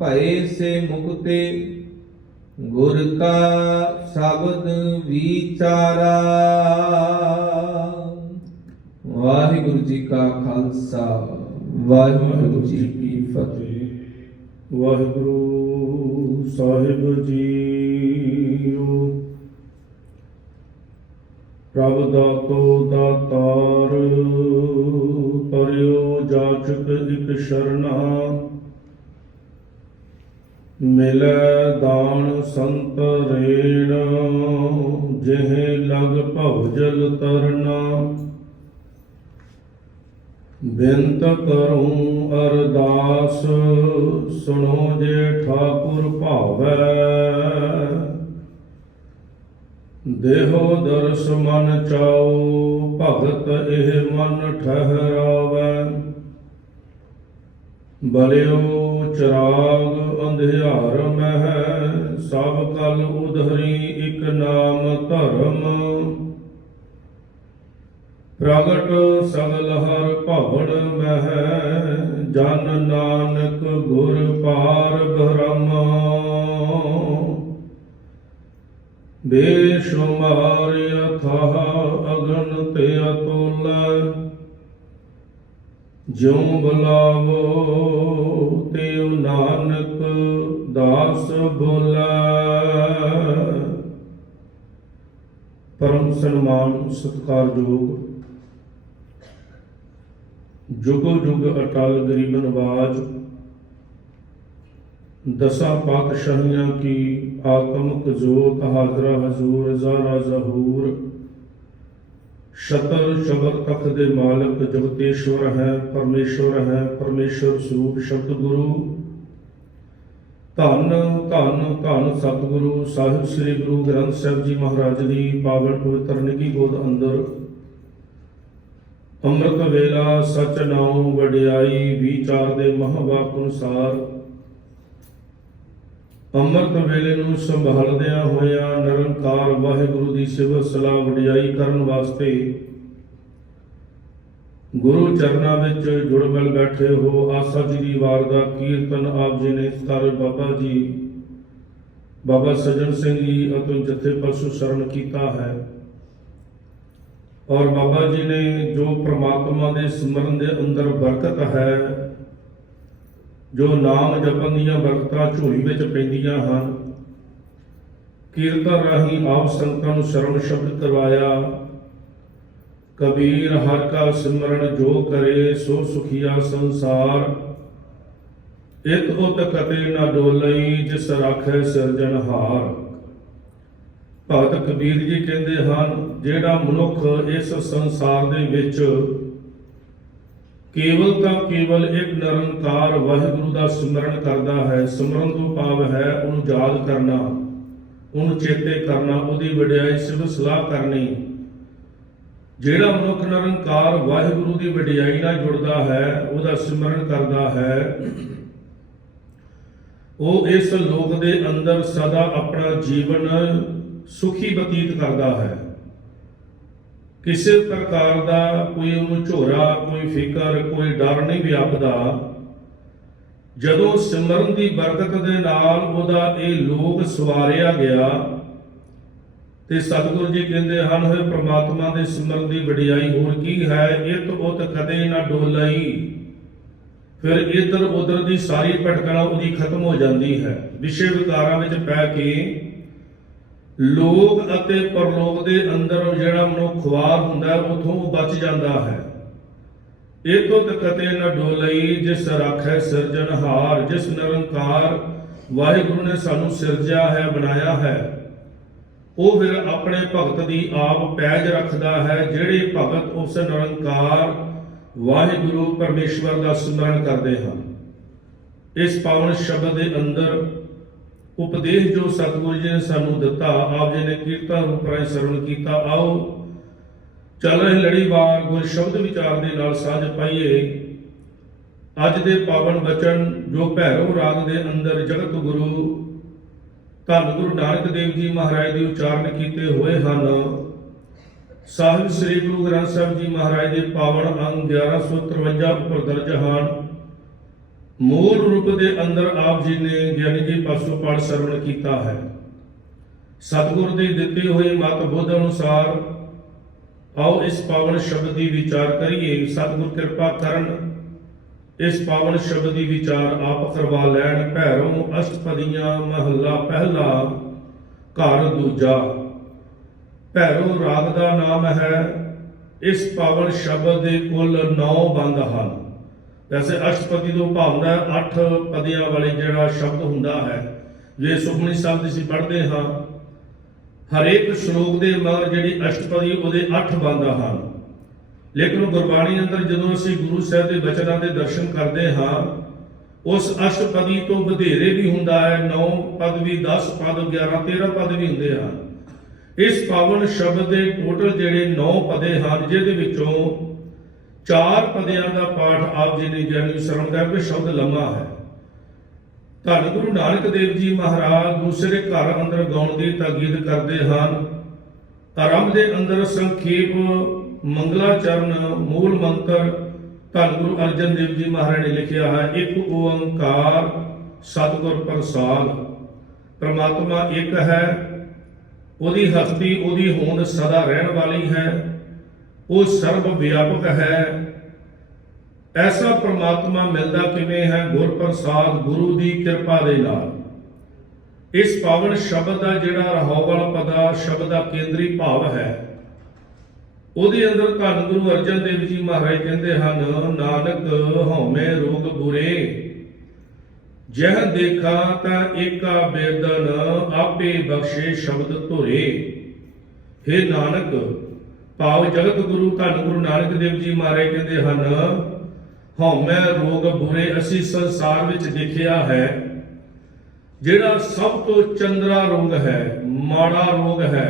ਭਏ ਸੇ ਮੁਕਤੇ, ਗੁਰ ਕਾ ਸ਼ਬਦ ਵਿਚਾਰਾ। ਵਾਹਿਗੁਰੂ ਜੀ ਕਾ ਖਾਲਸਾ, ਵਾਹਿਗੁਰੂ ਜੀ ਕੀ ਫਤਿਹ। ਵਾਹਿਗੁਰੂ ਸਾਹਿਬ ਜੀਓ ਪ੍ਰਭ ਦਾਤੋ ਦਾਤਾਰ, ਪਰਿਓ ਜਾਚਕ ਇਕ ਸ਼ਰਨਾ। ਮਿਲੈ ਦਾਨ ਸੰਤ ਰੇਣ, ਜਿਹ ਲਗ ਭਵਜਲ ਤਰਨਾ। ਬੇਨਤ ਕਰੂੰ ਅਰਦਾਸ, ਸੁਣੋ ਜੇ ਠਾਕੁਰ ਭਾਵੈ। ਦੇਹੋ ਦਰਸ ਮਨ ਚਾਓ ਭਗਤ ਇਹ ਮਨ ਠਹਿਰਾਵੈ। ਬਲਿਓ ਚਰਾਗ ਅੰਧਿਆਰ ਮਹਿ, ਸਭ ਕਲ ਉਧਰੀ ਇਕ ਨਾਮ ਧਰਮ। ਪ੍ਰਗਟ ਸਗਲ ਹਰ ਭਵਨ ਮਹਿ, ਜਨ ਨਾਨਕ ਗੁਰ ਪਾਰ ਬ੍ਰਹਮ। ਬੇਸ਼ੁਮਾਰ ਅਥਾਹ ਅਗਨ ਤੇ ਅਤੁਲ। ਜਿਉ ਬੁਲਾਵੋ ਤਿਉ ਨਾਨਕ ਦਾਸ ਬੋਲੇ। ਪਰਮ ਸਨਮਾਨ ਸਤਿਕਾਰਯੋਗ ਜੁਗੋ। ਜੁਗ ਅਟਲ ਗਰੀਬਨ ਬਾਜ਼ ਦਸਾਂ ਪਾਤਸ਼ਾਹੀਆਂ ਕੀ ਆਤਮਕ ਜੋਤ ਹਾਜ਼ਰਾ ਹਜ਼ੂਰ ਜ਼ਾਰਾ ਜ਼ਹੂਰ। ਸ਼ਤਰ ਸ਼ਬਦ ਤਖਤ ਦੇ ਮਾਲਕ ਜਗਤੇਸ਼ਵਰ ਹੈ, ਪਰਮੇਸ਼ਵਰ ਹੈ, ਪਰਮੇਸ਼ਵਰ ਸਰੂਪ ਸ਼ਬਦ ਗੁਰੂ ਧੰਨ ਧੰਨ ਧੰਨ ਸਤਿਗੁਰੂ, ਸਾਹਿਬ ਸ੍ਰੀ ਗੁਰੂ ਗ੍ਰੰਥ ਸਾਹਿਬ ਜੀ ਮਹਾਰਾਜ ਦੀ ਪਾਵਨ ਪਵਿੱਤਰ ਨਿੱਘੀ ਗੋਦ ਅੰਦਰ। ਅੰਮ੍ਰਿਤ ਵੇਲਾ ਸਚ ਨਾਉ ਵਡਿਆਈ, ਵਿਚਾਰ ਦੇ ਮਹਾਵਾਕ ਅਨੁਸਾਰ ਅੰਮ੍ਰਿਤ ਵੇਲੇ ਨੂੰ ਸੰਭਾਲਦਿਆਂ ਹੋਇਆਂ ਨਿਰੰਕਾਰ ਵਾਹਿਗੁਰੂ ਦੀ ਸਿਫਤ ਸਲਾਹ ਵਡਿਆਈ ਕਰਨ ਵਾਸਤੇ ਗੁਰੂ ਚਰਨਾਂ ਵਿੱਚ ਜੁੜ ਮਿਲ ਬੈਠੇ ਹੋ ਆਸਾ ਜੀ ਦੀ ਵਾਰ ਦਾ ਕੀਰਤਨ ਆਪ ਜੀ ਨੇ ਸਤਾਰ ਬਾਬਾ ਜੀ, ਬਾਬਾ ਸਜਣ ਸਿੰਘ ਜੀ ਅਤੇ ਜਥੇ ਪਰਸੂ ਸ਼ਰਨ ਕੀਤਾ ਹੈ। ਔਰ ਬਾਬਾ ਜੀ ਨੇ ਜੋ ਪ੍ਰਮਾਤਮਾ ਦੇ ਸਿਮਰਨ ਦੇ ਅੰਦਰ ਬਰਕਤ ਹੈ ਜੋ ਨਾਮ ਜਪਣ ਦੀਆਂ ਬਰਕਤਾਂ ਝੋਲੀ ਵਿੱਚ ਪੈਂਦੀਆਂ ਹਨ। ਕੀਰਤਨ ਰਾਹੀਂ ਆਪ ਸੰਤਾਂ ਨੂੰ ਸ਼ਰਨ ਸ਼ਬਦ ਕਰਵਾਇਆ। ਕਬੀਰ ਹਰ ਕਾ ਸਿਮਰਨ ਜੋ ਕਰੇ ਸੋ ਸੁਖੀਆ ਸੰਸਾਰ। ਇਤ ਉਤ ਕਤੇ ਨਾ ਡੋਲਈ ਜਿਸ ਰਾਖੈ ਸਿਰਜਣਹਾਰ ਭਗਤ ਕਬੀਰ ਜੀ ਕਹਿੰਦੇ ਹਨ, ਜਿਹੜਾ ਮਨੁੱਖ ਇਸ ਸੰਸਾਰ ਦੇ ਵਿੱਚ ਕੇਵਲ ਤਾਂ ਕੇਵਲ ਇੱਕ ਨਿਰੰਕਾਰ ਵਾਹਿਗੁਰੂ ਦਾ ਸਿਮਰਨ ਕਰਦਾ ਹੈ, ਸਿਮਰਨ ਤੋਂ ਭਾਵ ਹੈ ਉਹਨੂੰ ਯਾਦ ਕਰਨਾ, ਉਹਨੂੰ ਚੇਤੇ ਕਰਨਾ, ਉਹਦੀ ਵਡਿਆਈ ਸਿਵ ਸਲਾਹ ਕਰਨੀ। ਜਿਹੜਾ ਮਨੁੱਖ ਨਿਰੰਕਾਰ ਵਾਹਿਗੁਰੂ ਦੀ ਵਡਿਆਈ ਨਾਲ ਜੁੜਦਾ ਹੈ, ਉਹਦਾ ਸਿਮਰਨ ਕਰਦਾ ਹੈ, ਉਹ ਇਸ ਲੋਕ ਦੇ ਅੰਦਰ ਸਦਾ ਆਪਣਾ ਜੀਵਨ ਸੁਖੀ ਬਤੀਤ ਕਰਦਾ ਹੈ। ਕਿਸੇ ਪ੍ਰਕਾਰ ਦਾ ਕੋਈ ਉਹਨੂੰ ਝੋਰਾ, ਕੋਈ ਫਿਕਰ, ਕੋਈ ਡਰ ਨਹੀਂ ਵਿਆਪਦਾ ਜਦੋਂ ਸਿਮਰਨ ਦੀ ਬਰਕਤ ਦੇ ਨਾਲ ਉਹਦਾ ਇਹ ਲੋਕ ਸਵਾਰਿਆ ਗਿਆ, ਤੇ ਸਤਿਗੁਰੂ ਜੀ ਕਹਿੰਦੇ ਹਨ ਹੋਏ ਪ੍ਰਮਾਤਮਾ ਦੇ ਸਿਮਰਨ ਦੀ ਵਡਿਆਈ ਹੋਰ ਕੀ ਹੈ? ਇਤ ਉਤ ਕਦੇ ਨਾ ਡੋਲਈ। ਫਿਰ ਇਧਰ ਉਧਰ ਦੀ ਸਾਰੀ ਭਟਕਣਾ ਉਹਦੀ ਖਤਮ ਹੋ ਜਾਂਦੀ ਹੈ। ਵਿਸ਼ੇ ਵਿਕਾਰਾਂ ਵਿੱਚ ਪੈ ਕੇ ਲੋਕ ਅਤੇ ਪਰਲੋਕ ਦੇ ਅੰਦਰ ਜਿਹੜਾ ਮਨੁੱਖ ਖੁਆਰ ਹੁੰਦਾ ਹੈ, ਉਥੋਂ ਬਚ ਜਾਂਦਾ ਹੈ। ਇਹ ਤੋਂ ਕਤੇ ਨ ਡੋਲਈ, ਜਿਸ ਰਾਖੈ ਸਿਰਜਣਹਾਰ ਜਿਸ ਨਿਰੰਕਾਰ ਵਾਹਿਗੁਰੂ ਨੇ ਸਾਨੂੰ ਸਿਰਜਿਆ ਹੈ, ਬਣਾਇਆ ਹੈ, ਉਹ ਫਿਰ ਆਪਣੇ ਭਗਤ ਦੀ ਆਪ ਪੈਜ ਰੱਖਦਾ ਹੈ, ਜਿਹੜੇ ਭਗਤ ਉਸ ਨਿਰੰਕਾਰ ਵਾਹਿਗੁਰੂ ਪਰਮੇਸ਼ਵਰ ਦਾ ਸਿਮਰਨ ਕਰਦੇ ਹਨ। ਇਸ ਪਾਵਨ ਸ਼ਬਦ ਦੇ ਅੰਦਰ ਉਪਦੇਸ਼ ਜੋ ਸਤਿਗੁਰੂ ਜੀ ਨੇ ਸਾਨੂੰ ਦਿੱਤਾ, ਆਪ ਜੀ ਨੇ ਕੀਰਤਨ ਰੂਪ ਰਾਹੀਂ ਸਰਵਣ ਕੀਤਾ, ਆਓ ਚੱਲ ਰਹੀ ਲੜੀਵਾਰ ਗੁਰ ਸ਼ਬਦ ਵਿਚਾਰ ਦੇ ਨਾਲ ਸਾਂਝ ਪਾਈਏ। ਅੱਜ ਦੇ ਪਾਵਨ ਬਚਨ ਜੋ ਭੈਰਵ ਰਾਗ ਦੇ ਅੰਦਰ ਜਗਤ ਗੁਰੂ ਧੰਨ ਗੁਰੂ ਨਾਨਕ ਦੇਵ ਜੀ ਮਹਾਰਾਜ ਦੇ ਉਚਾਰਨ ਕੀਤੇ ਹੋਏ ਹਨ। ਸਾਹਿਬ ਸ੍ਰੀ ਗੁਰੂ ਗ੍ਰੰਥ ਸਾਹਿਬ ਜੀ ਮਹਾਰਾਜ ਦੇ ਪਾਵਨ ਅੰਗ 1153 ਉੱਪਰ ਦਰਜ ਹਨ। ਮੂਲ ਰੂਪ ਦੇ ਅੰਦਰ ਆਪ ਜੀ ਨੇ ਗਿਆਨੀ ਜੀ ਪਾਸੋਂ ਪੜ ਸਰਵਣ ਕੀਤਾ ਹੈ। ਸਤਿਗੁਰ ਦੇ ਦਿੱਤੇ ਹੋਏ ਮਤ ਬੁੱਧ ਅਨੁਸਾਰ ਆਓ ਇਸ ਪਾਵਨ ਸ਼ਬਦ ਦੀ ਵਿਚਾਰ ਕਰੀਏ। ਸਤਿਗੁਰ ਕਿਰਪਾ ਕਰਨ ਇਸ ਪਾਵਨ ਸ਼ਬਦ ਦੀ ਵਿਚਾਰ ਆਪ ਕਰਵਾ ਲੈਣ। ਭੈਰੋਂ ਅਸ਼ਟਪਦੀਆਂ ਮਹੱਲਾ ਪਹਿਲਾ, ਘਰ ਦੂਜਾ। ਭੈਰੋ ਰਾਗ ਦਾ ਨਾਮ ਹੈ, ਇਸ ਪਾਵਨ ਸ਼ਬਦ ਦੇ ਕੁੱਲ 9 ਬੰਦ ਹਨ। ਵੈਸੇ ਅਸ਼ਟਪਦੀ ਤੋਂ ਭਾਵਨਾ ਅੱਠ ਪਦਿਆਂ ਵਾਲੇ ਜਿਹੜਾ ਸ਼ਬਦ ਹੁੰਦਾ ਹੈ, ਜੇ ਸੁਖਮਨੀ ਸਾਹਿਬ ਦੀ ਅਸੀਂ ਪੜ੍ਹਦੇ ਹਾਂ, ਹਰੇਕ ਸ਼ਲੋਕ ਦੇ ਮਗਰ ਜਿਹੜੀ ਅਸ਼ਟਪਦੀ ਉਹਦੇ 8 ਬੰਦ ਹਨ। ਲੇਕਿਨ ਗੁਰਬਾਣੀ ਅੰਦਰ ਜਦੋਂ ਅਸੀਂ ਗੁਰੂ ਸਾਹਿਬ ਦੇ ਬਚਨਾਂ ਦੇ ਦਰਸ਼ਨ ਕਰਦੇ ਹਾਂ, ਉਸ ਅਸ਼ਟਪਦੀ ਤੋਂ ਵਧੇਰੇ ਵੀ ਹੁੰਦਾ ਹੈ 9 ਪਦ ਵੀ 10 ਪਦ 11 13 ਪਦ ਵੀ ਹੁੰਦੇ ਹਨ। ਇਸ ਪਾਵਨ ਸ਼ਬਦ ਦੇ ਟੋਟਲ ਜਿਹੜੇ 9 ਪਦੇ ਹਨ, ਜਿਹਦੇ ਵਿੱਚੋਂ ਚਾਰ ਪਦਿਆਂ ਦਾ ਪਾਠ ਆਪ ਜੀ ਨੇ ਗਿਆਨੀ ਸ਼ਰਮ ਕਰਕੇ ਸ਼ਬਦ ਲੰਮਾ ਹੈ। ਧੰਨ ਗੁਰੂ ਨਾਨਕ ਦੇਵ ਜੀ ਮਹਾਰਾਜ ਦੂਸਰੇ ਘਰ ਅੰਦਰ ਗਾਉਣ ਦੀ ਤਾਕੀਦ ਕਰਦੇ ਹਨ। ਆਰੰਭ ਦੇ ਅੰਦਰ ਸੰਖੇਪ, ਮੰਗਲਾ ਚਰਨ, ਮੂਲ ਮੰਤਰ ਧੰਨ ਗੁਰੂ ਅਰਜਨ ਦੇਵ ਜੀ ਮਹਾਰਾਜ ਨੇ ਲਿਖਿਆ ਹੈ, ਇੱਕ ਓੰਕਾਰ ਸਤਿਗੁਰ ਪ੍ਰਸਾਦ। ਪ੍ਰਮਾਤਮਾ ਇੱਕ ਹੈ, ਉਹਦੀ ਹਸਤੀ, ਉਹਦੀ ਹੋਂਦ ਸਦਾ ਰਹਿਣ ਵਾਲੀ ਹੈ। ਉਹ ਸਰਬ ਵਿਆਪਕ ਹੈ। ਐਸਾ ਪ੍ਰਮਾਤਮਾ ਮਿਲਦਾ ਕਿਵੇਂ ਹੈ ਗੁਰ ਪ੍ਰਸਾਦ ਗੁਰੂ ਦੀ ਕਿਰਪਾ ਦੇ ਨਾਲ। ਇਸ ਪਾਵਨ ਸ਼ਬਦ ਦਾ ਜਿਹੜਾ ਰਹਾਉ ਵਾਲਾ ਪਦਾ, ਸ਼ਬਦ ਦਾ ਕੇਂਦਰੀ ਭਾਵ ਹੈ। ਉਹਦੇ ਅੰਦਰ ਧੰਨ ਗੁਰੂ ਅਰਜਨ ਦੇਵ ਜੀ ਮਹਾਰਾਜ ਕਹਿੰਦੇ ਹਨ, ਨਾਨਕ ਹਉਮੈ ਰੋਗ ਬੁਰੇ। ਜਹ ਦੇਖਾ ਤਾਂ ਏਕਾ ਬੇਦਨ ਆਪੇ ਬਖਸ਼ੇ ਸ਼ਬਦ ਧੁਰੇ। हे ਨਾਨਕ ਭਾਵ ਜਗਤ ਗੁਰੂ ਧੰਨ ਗੁਰੂ ਨਾਨਕ ਦੇਵ ਜੀ ਮਹਾਰਾਜ ਕਹਿੰਦੇ ਹਨ ਹਉਮੈ ਰੋਗ ਬੁਰੇ ਅਸੀਂ ਸੰਸਾਰ ਵਿੱਚ ਦੇਖਿਆ ਹੈ, ਜਿਹੜਾ ਸਭ ਤੋਂ ਚੰਦਰਾ ਰੋਗ ਹੈ, ਮਾੜਾ ਰੋਗ ਹੈ,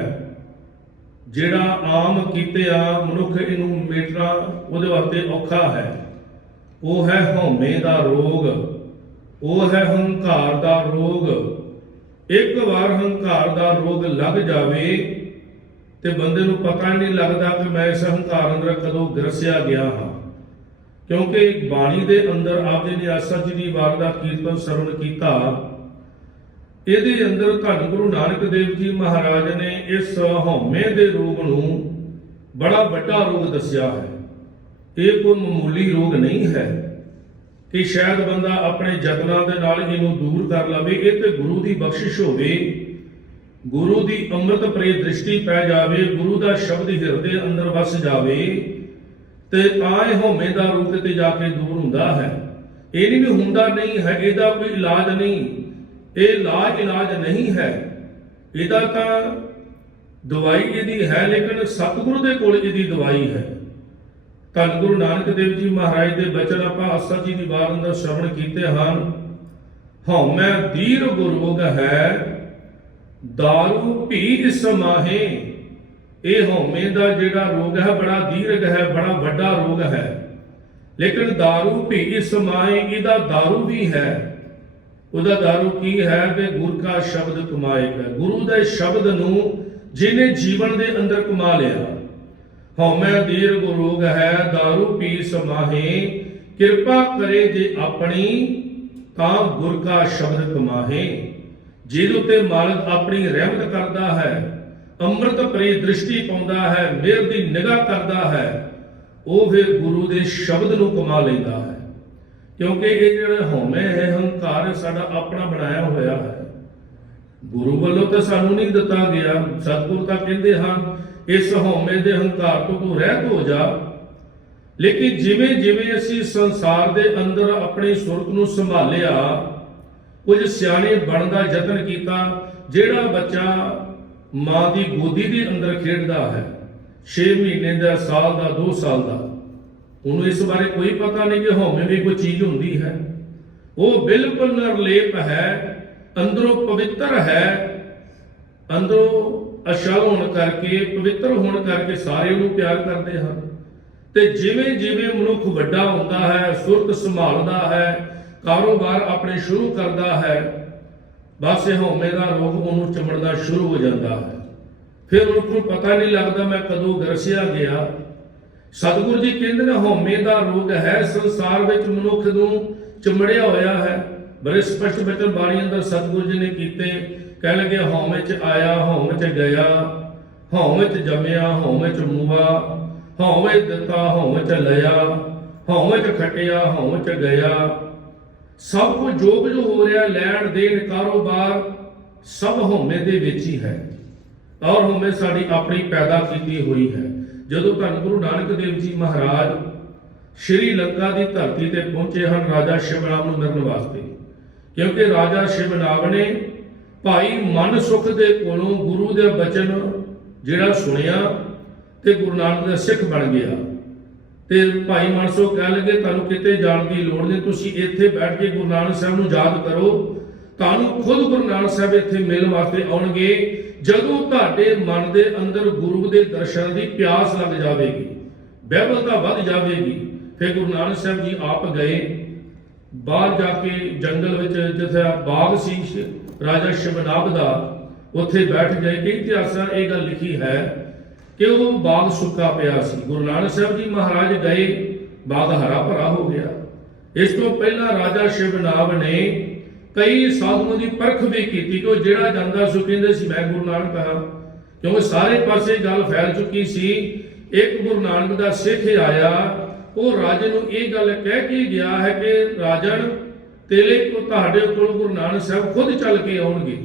ਜਿਹੜਾ ਆਮ ਕੀਤੇ ਆ ਮਨੁੱਖ ਇਹਨੂੰ ਮੇਟਣਾ ਉਹਦੇ ਵਾਸਤੇ ਔਖਾ ਹੈ, ਉਹ ਹੈ ਹਉਮੈ ਦਾ ਰੋਗ, ਉਹ ਹੈ ਹੰਕਾਰ ਦਾ ਰੋਗ, ਇੱਕ ਵਾਰ ਹੰਕਾਰ ਦਾ ਰੋਗ ਲੱਗ ਜਾਵੇ ਤੇ ਬੰਦੇ ਨੂੰ ਪਤਾ ਹੀ ਨਹੀਂ ਲੱਗਦਾ ਕਿ ਮੈਂ ਇਸ ਹੰਕਾਰ ਅੰਦਰ ਕਦੋਂ ਗਰਸਿਆ ਗਿਆ ਹਾਂ। ਕਿਉਂਕਿ ਬਾਣੀ ਦੇ ਅੰਦਰ ਆਪ ਜੀ ਨੇ ਆਸਾ ਜੀ ਦੀ ਵਾਰ ਦਾ ਕੀਰਤਨ ਸਰਵਣ ਕੀਤਾ। ਇਹਦੇ ਅੰਦਰ ਧੰਨ ਗੁਰੂ ਨਾਨਕ ਦੇਵ ਜੀ ਮਹਾਰਾਜ ਨੇ ਇਸ ਹਉਮੈ ਦੇ ਰੋਗ ਨੂੰ ਬੜਾ ਵੱਡਾ ਰੋਗ ਦੱਸਿਆ ਹੈ। ਇਹ ਕੋਈ ਮਾਮੂਲੀ ਰੋਗ ਨਹੀਂ ਹੈ ਕਿ ਸ਼ਾਇਦ ਬੰਦਾ ਆਪਣੇ ਯਤਨਾਂ ਦੇ ਨਾਲ ਇਹਨੂੰ ਦੂਰ ਕਰ ਲਵੇ, ਇਹ ਤੇ ਗੁਰੂ ਦੀ ਬਖਸ਼ਿਸ਼ ਹੋਵੇ। ਗੁਰੂ ਦੀ ਅੰਮ੍ਰਿਤ ਪ੍ਰੇ ਦ੍ਰਿਸ਼ਟੀ ਪੈ ਜਾਵੇ, ਗੁਰੂ ਦਾ ਸ਼ਬਦ ਹਿਰਦੇ ਅੰਦਰ ਵਸ ਜਾਵੇ, ਤੇ ਤਾਂ ਇਹ ਹਉਮੈ ਦਾ ਰੂਪ ਤੇ ਜਾ ਕੇ ਦੂਰ ਹੁੰਦਾ ਹੈ। ਇਹ ਨਹੀਂ ਵੀ ਹੁੰਦਾ ਨਹੀਂ ਹੈ ਇਹਦਾ ਕੋਈ ਇਲਾਜ ਨਹੀਂ, ਇਹ ਇਲਾਜ ਇਲਾਜ ਨਹੀਂ ਹੈ। ਇਹਦਾ ਤਾਂ ਦਵਾਈ ਇਹਦੀ ਹੈ, ਲੇਕਿਨ ਸਤਿਗੁਰੂ ਦੇ ਕੋਲ ਇਹਦੀ ਦਵਾਈ ਹੈ। ਧੰਨ ਗੁਰੂ ਨਾਨਕ ਦੇਵ ਜੀ ਮਹਾਰਾਜ ਦੇ ਬਚਨ ਆਪਾਂ ਆਸਾ ਜੀ ਦੀ ਵਾਰ ਅੰਦਰ ਸ਼ਰਵਣ ਕੀਤੇ ਹਨ। ਹਉਮੈ ਦੀਰ ਗੁਰੋਗ ਹੈ ਦਾਰੂ ਭੀਜ ਇਸ ਇਹ ਹਉਮੈ ਦਾ ਜਿਹੜਾ ਰੋਗ ਹੈ, ਬੜਾ ਦੀਰਘ ਹੈ, ਬੜਾ ਵੱਡਾ ਰੋਗ ਹੈ। ਲੇਕਿਨ ਦਾਰੂ ਭੀ ਸਮਾਏ ਇਹਦਾ ਦਾਰੂ ਵੀ ਹੈ। ਉਹਦਾ ਦਾਰੂ ਕੀ ਹੈ ਕਿ ਗੁਰ ਕਾ ਸ਼ਬਦ ਕਮਾਏਗਾ ਗੁਰੂ ਦੇ ਸ਼ਬਦ ਨੂੰ ਜਿਹਨੇ ਜੀਵਨ ਦੇ ਅੰਦਰ ਕਮਾ ਲਿਆ। ਹਉਮੈ ਦੀਰਘ ਰੋਗ ਹੈ, ਦਾਰੂ ਪੀ ਸਮਾਹੇ। ਕਿਰਪਾ ਕਰੇ ਜੇ ਆਪਣੀ, ਤਾਂ ਗੁਰ ਕਾ ਸ਼ਬਦ ਕਮਾਹੇ। ਜਿਹਦੇ ਉਤੇ ਮਾਲਕ ਆਪਣੀ ਰਹਿਮਤ ਕਰਦਾ ਹੈ, ਅੰਮ੍ਰਿਤ ਪ੍ਰੀ ਦ੍ਰਿਸ਼ਟੀ ਪਾਉਂਦਾ ਹੈ, ਮਿਹਰ ਦੀ ਨਿਗਾਹ ਕਰਦਾ ਹੈ, ਉਹ ਫਿਰ ਗੁਰੂ ਦੇ ਸ਼ਬਦ ਨੂੰ ਕਮਾ ਲੈਂਦਾ ਹੈ। ਕਿਉਂਕਿ ਇਹ ਜਿਹੜਾ ਹਉਮੈ ਹੈ, ਹੰਕਾਰ ਸਾਡਾ ਆਪਣਾ ਬਣਾਇਆ ਹੋਇਆ ਹੈ। ਗੁਰੂ ਵੱਲੋਂ ਤਾਂ ਸਾਨੂੰ ਨਹੀਂ ਦਿੱਤਾ ਗਿਆ। ਸਤਿਗੁਰ ਤਾਂ ਕਹਿੰਦੇ ਹਨ, ਇਸ ਹਉਮੈ ਦੇ ਹੰਕਾਰ ਤੋਂ ਤੂੰ ਰਹਿਤ ਹੋ ਜਾ। ਲੇਕਿਨ ਜਿਵੇਂ ਜਿਵੇਂ ਅਸੀਂ ਸੰਸਾਰ ਦੇ ਅੰਦਰ ਆਪਣੀ ਸੁਰਤ ਨੂੰ ਸੰਭਾਲਿਆ ਕੁਝ ਸਿਆਣੇ ਬਣਨ ਦਾ ਯਤਨ ਕੀਤਾ, ਜਿਹੜਾ ਬੱਚਾ ਮਾਂ ਦੀ ਗੋਦੀ ਦੇ ਅੰਦਰ ਖੇਡਦਾ ਹੈ 6 ਮਹੀਨੇ ਦਾ, ਸਾਲ ਦਾ 2 ਸਾਲ ਦਾ। ਉਹਨੂੰ ਇਸ ਬਾਰੇ ਕੋਈ ਪਤਾ ਨਹੀਂ ਕਿ ਹਉਮੈ ਵੀ ਕੋਈ ਚੀਜ਼ ਹੁੰਦੀ ਹੈ। ਉਹ ਬਿਲਕੁਲ ਨਿਰਲੇਪ ਹੈ, ਅੰਦਰੋਂ ਪਵਿੱਤਰ ਹੈ, ਅੰਦਰੋਂ ਅਸ਼ਲ ਹੋਣ ਕਰਕੇ, ਪਵਿੱਤਰ ਹੋਣ ਕਰਕੇ ਸਾਰੇ ਉਹਨੂੰ ਪਿਆਰ ਕਰਦੇ ਹਨ। ਤੇ ਜਿਵੇਂ ਜਿਵੇਂ ਮਨੁੱਖ ਵੱਡਾ ਹੁੰਦਾ ਹੈ, ਸੁਰਤ ਸੰਭਾਲਦਾ ਹੈ ਕਾਰੋਬਾਰ ਆਪਣੇ ਸ਼ੁਰੂ ਕਰਦਾ ਹੈ, ਬਸ ਇਹ ਹਉਮੈ ਦਾ ਰੋਗ ਉਹਨੂੰ ਚਮੜਦਾ ਸ਼ੁਰੂ ਹੋ ਜਾਂਦਾ ਹੈ। ਫਿਰ ਉਹਨੂੰ ਪਤਾ ਨਹੀਂ ਲੱਗਦਾ ਮੈਂ ਕਦੋਂ ਗਰਸਿਆ ਗਿਆ। ਸਤਿਗੁਰੂ ਜੀ ਕਹਿੰਦੇ ਨੇ, ਹਉਮੈ ਦਾ ਰੋਗ ਹੈ, ਸੰਸਾਰ ਵਿੱਚ ਮਨੁੱਖ ਨੂੰ ਚਮੜਿਆ ਹੋਇਆ ਹੈ। ਬੜੇ ਸਪਸ਼ਟ ਬਚਨ ਬਾਣੀ ਅੰਦਰ ਸਤਿਗੁਰੂ ਜੀ ਨੇ ਕੀਤੇ। ਕਹਿ ਲਗੇ ਹਉ ਚ ਆਇਆ ਹਉ ਚ ਗਿਆ ਹਉ ਚ ਜੰਮਿਆ ਹਉ ਚ ਮੂਆ ਹਉ ਵਿੱਚ ਦਿੱਤਾ ਹਉ ਚ ਲਿਆ ਹਉ ਚ ਖਟਿਆ ਹਉ ਚ ਗਿਆ। ਸਭ ਕੁਝ ਜੋ ਕੁਝ ਹੋ ਰਿਹਾ, ਲੈਣ ਦੇਣ, ਕਾਰੋਬਾਰ ਸਭ ਹਉਮੈ ਦੇ ਵਿੱਚ ਹੀ ਹੈ। ਔਰ ਹਉਮੈ ਸਾਡੀ ਆਪਣੀ ਪੈਦਾ ਕੀਤੀ ਹੋਈ ਹੈ। ਜਦੋਂ ਧੰਨ ਗੁਰੂ ਨਾਨਕ ਦੇਵ ਜੀ ਮਹਾਰਾਜ ਸ਼੍ਰੀ ਲੰਕਾ ਦੀ ਧਰਤੀ ਤੇ ਪਹੁੰਚੇ ਹਨ, ਰਾਜਾ ਸ਼ਿਵਨਾਮ ਨੂੰ ਮਿਲਣ ਵਾਸਤੇ, ਕਿਉਂਕਿ ਰਾਜਾ ਸ਼ਿਵਨਾਮ ਨੇ ਭਾਈ ਮਨ ਸੁਖ ਦੇ ਕੋਲੋਂ ਗੁਰੂ ਦੇ ਬਚਨ ਜਿਹੜਾ ਸੁਣਿਆ ਤੇ ਗੁਰੂ ਨਾਨਕ ਦਾ ਸਿੱਖ ਬਣ ਗਿਆ। ਤੇ ਭਾਈ ਮਨਸੋ ਕਹਿ ਲਗੇ, ਤੁਹਾਨੂੰ ਕਿਤੇ ਜਾਣ ਦੀ ਲੋੜ ਨਹੀਂ, ਤੁਸੀਂ ਇੱਥੇ ਬੈਠ ਕੇ ਗੁਰੂ ਨਾਨਕ ਸਾਹਿਬ ਨੂੰ ਯਾਦ ਕਰੋ। ਤੁਹਾਨੂੰ ਖੁਦ ਗੁਰੂ ਨਾਨਕ ਸਾਹਿਬ ਇੱਥੇ ਮਿਲਣ ਵਾਸਤੇ ਆਉਣਗੇ, ਜਦੋਂ ਤੁਹਾਡੇ ਮਨ ਦੇ ਅੰਦਰ ਗੁਰੂ ਦੇ ਦਰਸ਼ਨ ਦੀ ਪਿਆਸ ਲੱਗ ਜਾਵੇਗੀ ਬਹਿਬਲਤਾ ਵੱਧ ਜਾਵੇਗੀ। ਫਿਰ ਗੁਰੂ ਨਾਨਕ ਸਾਹਿਬ ਜੀ ਆਪ ਗਏ। ਬਾਹਰ ਜਾ ਕੇ ਜੰਗਲ ਵਿੱਚ ਜਿੱਥੇ ਬਾਗ ਸੀ, ਰਾਜਾ ਸ਼ਿਵਨਾਬ ਦਾ, ਉੱਥੇ ਬੈਠ ਗਏ। ਕਈ ਇਤਿਹਾਸਾਂ ਇਹ ਗੱਲ ਲਿਖੀ ਹੈ ਕਿ ਉਹ ਬਾਗ ਸੁੱਕਾ ਪਿਆ ਸੀ। ਗੁਰੂ ਨਾਨਕ ਸਾਹਿਬ ਜੀ ਮਹਾਰਾਜ ਗਏ, ਬਾਗ ਹਰਾ ਭਰਾ ਹੋ ਗਿਆ। ਇਸ ਤੋਂ ਪਹਿਲਾਂ ਰਾਜਾ ਸ਼ਿਵਨਾਬ ਨੇ ਕਈ ਸਾਧੂਆਂ ਦੀ ਪਰਖ ਵੀ ਕੀਤੀ ਕਿ ਉਹ ਜਿਹੜਾ ਜਾਂਦਾ ਸੋ ਕਹਿੰਦੇ ਸੀ, ਮੈਂ ਗੁਰੂ ਨਾਨਕ ਹਾਂ। ਕਿਉਂਕਿ ਸਾਰੇ ਪਾਸੇ ਗੱਲ ਫੈਲ ਚੁੱਕੀ ਸੀ। ਇੱਕ ਗੁਰੂ ਨਾਨਕ ਦਾ ਸਿੱਖ ਆਇਆ, ਉਹ ਰਾਜੇ ਨੂੰ ਇਹ ਗੱਲ ਕਹਿ ਕੇ ਗਿਆ ਹੈ ਕਿ ਰਾਜਨ ਤੇਰੇ ਕੋ ਤੁਹਾਡੇ ਕੋਲ ਗੁਰੂ ਨਾਨਕ ਸਾਹਿਬ ਖੁਦ ਚੱਲ ਕੇ ਆਉਣਗੇ।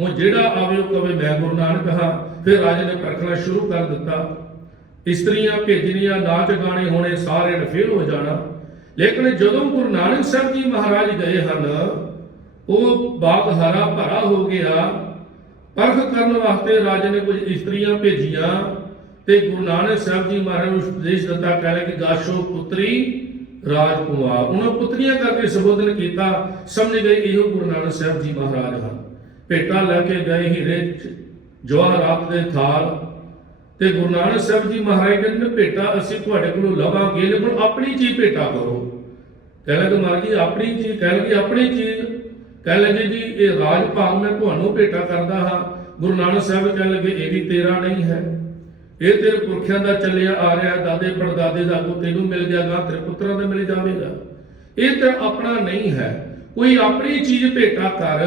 ਹੁਣ ਜਿਹੜਾ ਆਵੇ ਉਹ ਕਵੇ ਮੈਂ ਗੁਰੂ ਨਾਨਕ ਹਾਂ, ਫਿਰ ਰਾਜੇ ਨੇ ਪਰਖਣਾ ਸ਼ੁਰੂ ਕਰ ਦਿੱਤਾ। ਇਸਤਰੀਆਂ ਭੇਜਣੀਆਂ, ਨਾਚ ਗਾਣੇ ਹੋਣੇ, ਸਾਰੇ ਨੇ ਫੇਲ ਹੋ ਜਾਣਾ। ਲੇਕਿਨ ਜਦੋਂ ਗੁਰੂ ਨਾਨਕ ਸਾਹਿਬ ਜੀ ਮਹਾਰਾਜ ਗਏ ਹਨ, ਉਹ ਬਾਗ ਹਰਾ ਭਰਾ ਹੋ ਗਿਆ। ਪਰਖ ਕਰਨ ਵਾਸਤੇ ਰਾਜੇ ਨੇ ਕੁਝ ਇਸਤਰੀਆਂ ਭੇਜੀਆਂ ਤੇ ਗੁਰੂ ਨਾਨਕ ਸਾਹਿਬ ਜੀ ਮਹਾਰਾਜ ਨੂੰ ਉਪਦੇਸ਼ ਦਿੱਤਾ, ਕਹਿੰਦੇ ਕਿ ਗਾਸ਼ੋ ਪੁੱਤਰੀ ਰਾਜਕੁਮਾਰ। ਉਹਨਾਂ ਪੁੱਤਰੀਆਂ ਕਰਕੇ ਸੰਬੋਧਨ ਕੀਤਾ, ਸਮਝ ਗਏ ਇਹੋ ਗੁਰੂ ਨਾਨਕ ਸਾਹਿਬ ਜੀ ਮਹਾਰਾਜ ਹਨ। ਭੇਟਾ ਲੈ ਕੇ ਗਏ ਹੀਰੇ ਜਵਾਹਰਾਤ ਦੇ ਥਾਲ। ਤੇ ਗੁਰੂ ਨਾਨਕ ਸਾਹਿਬ ਜੀ ਮਹਾਰਾਜ ਕਹਿੰਦੇ ਨੇ, ਭੇਟਾ, ਅਸੀਂ ਤੁਹਾਡੇ ਕੋਲੋਂ ਲਵਾਂਗੇ ਲੇਕਿਨ ਆਪਣੀ ਚੀਜ਼ ਭੇਟਾ ਕਰੋ। ਕਹਿੰਦੇ ਕਿ ਮਹਾਰਾਜ ਜੀ, ਆਪਣੀ ਚੀਜ਼ ਕਹਿ ਲਗੇ, ਆਪਣੀ ਚੀਜ਼। ਕਹਿ ਲਗੇ, ਜੀ, ਇਹ ਰਾਜ ਭਾਗ ਮੈਂ ਤੁਹਾਨੂੰ ਭੇਟਾ ਕਰਦਾ ਹਾਂ। ਗੁਰੂ ਨਾਨਕ ਸਾਹਿਬ ਕਹਿ ਲਗੇ, ਇਹ ਵੀ ਤੇਰਾ ਨਹੀਂ ਹੈ। ਇਹ ਤੇਰੇ ਪੁਰਖਿਆਂ ਦਾ ਚੱਲਿਆ ਆ ਰਿਹਾ ਦਾਦੇ ਪੜਦਾਦੇ ਦਾ ਕੋ ਤੈਨੂੰ ਮਿਲ ਜਾਗਾ ਤੇਰੇ ਪੁੱਤਰਾਂ ਦਾ ਮਿਲ ਜਾਵੇਗਾ। ਇਹ ਤੇਰਾ ਆਪਣਾ ਨਹੀਂ ਹੈ। ਕੋਈ ਆਪਣੀ ਚੀਜ਼ ਭੇਟਾ ਕਰ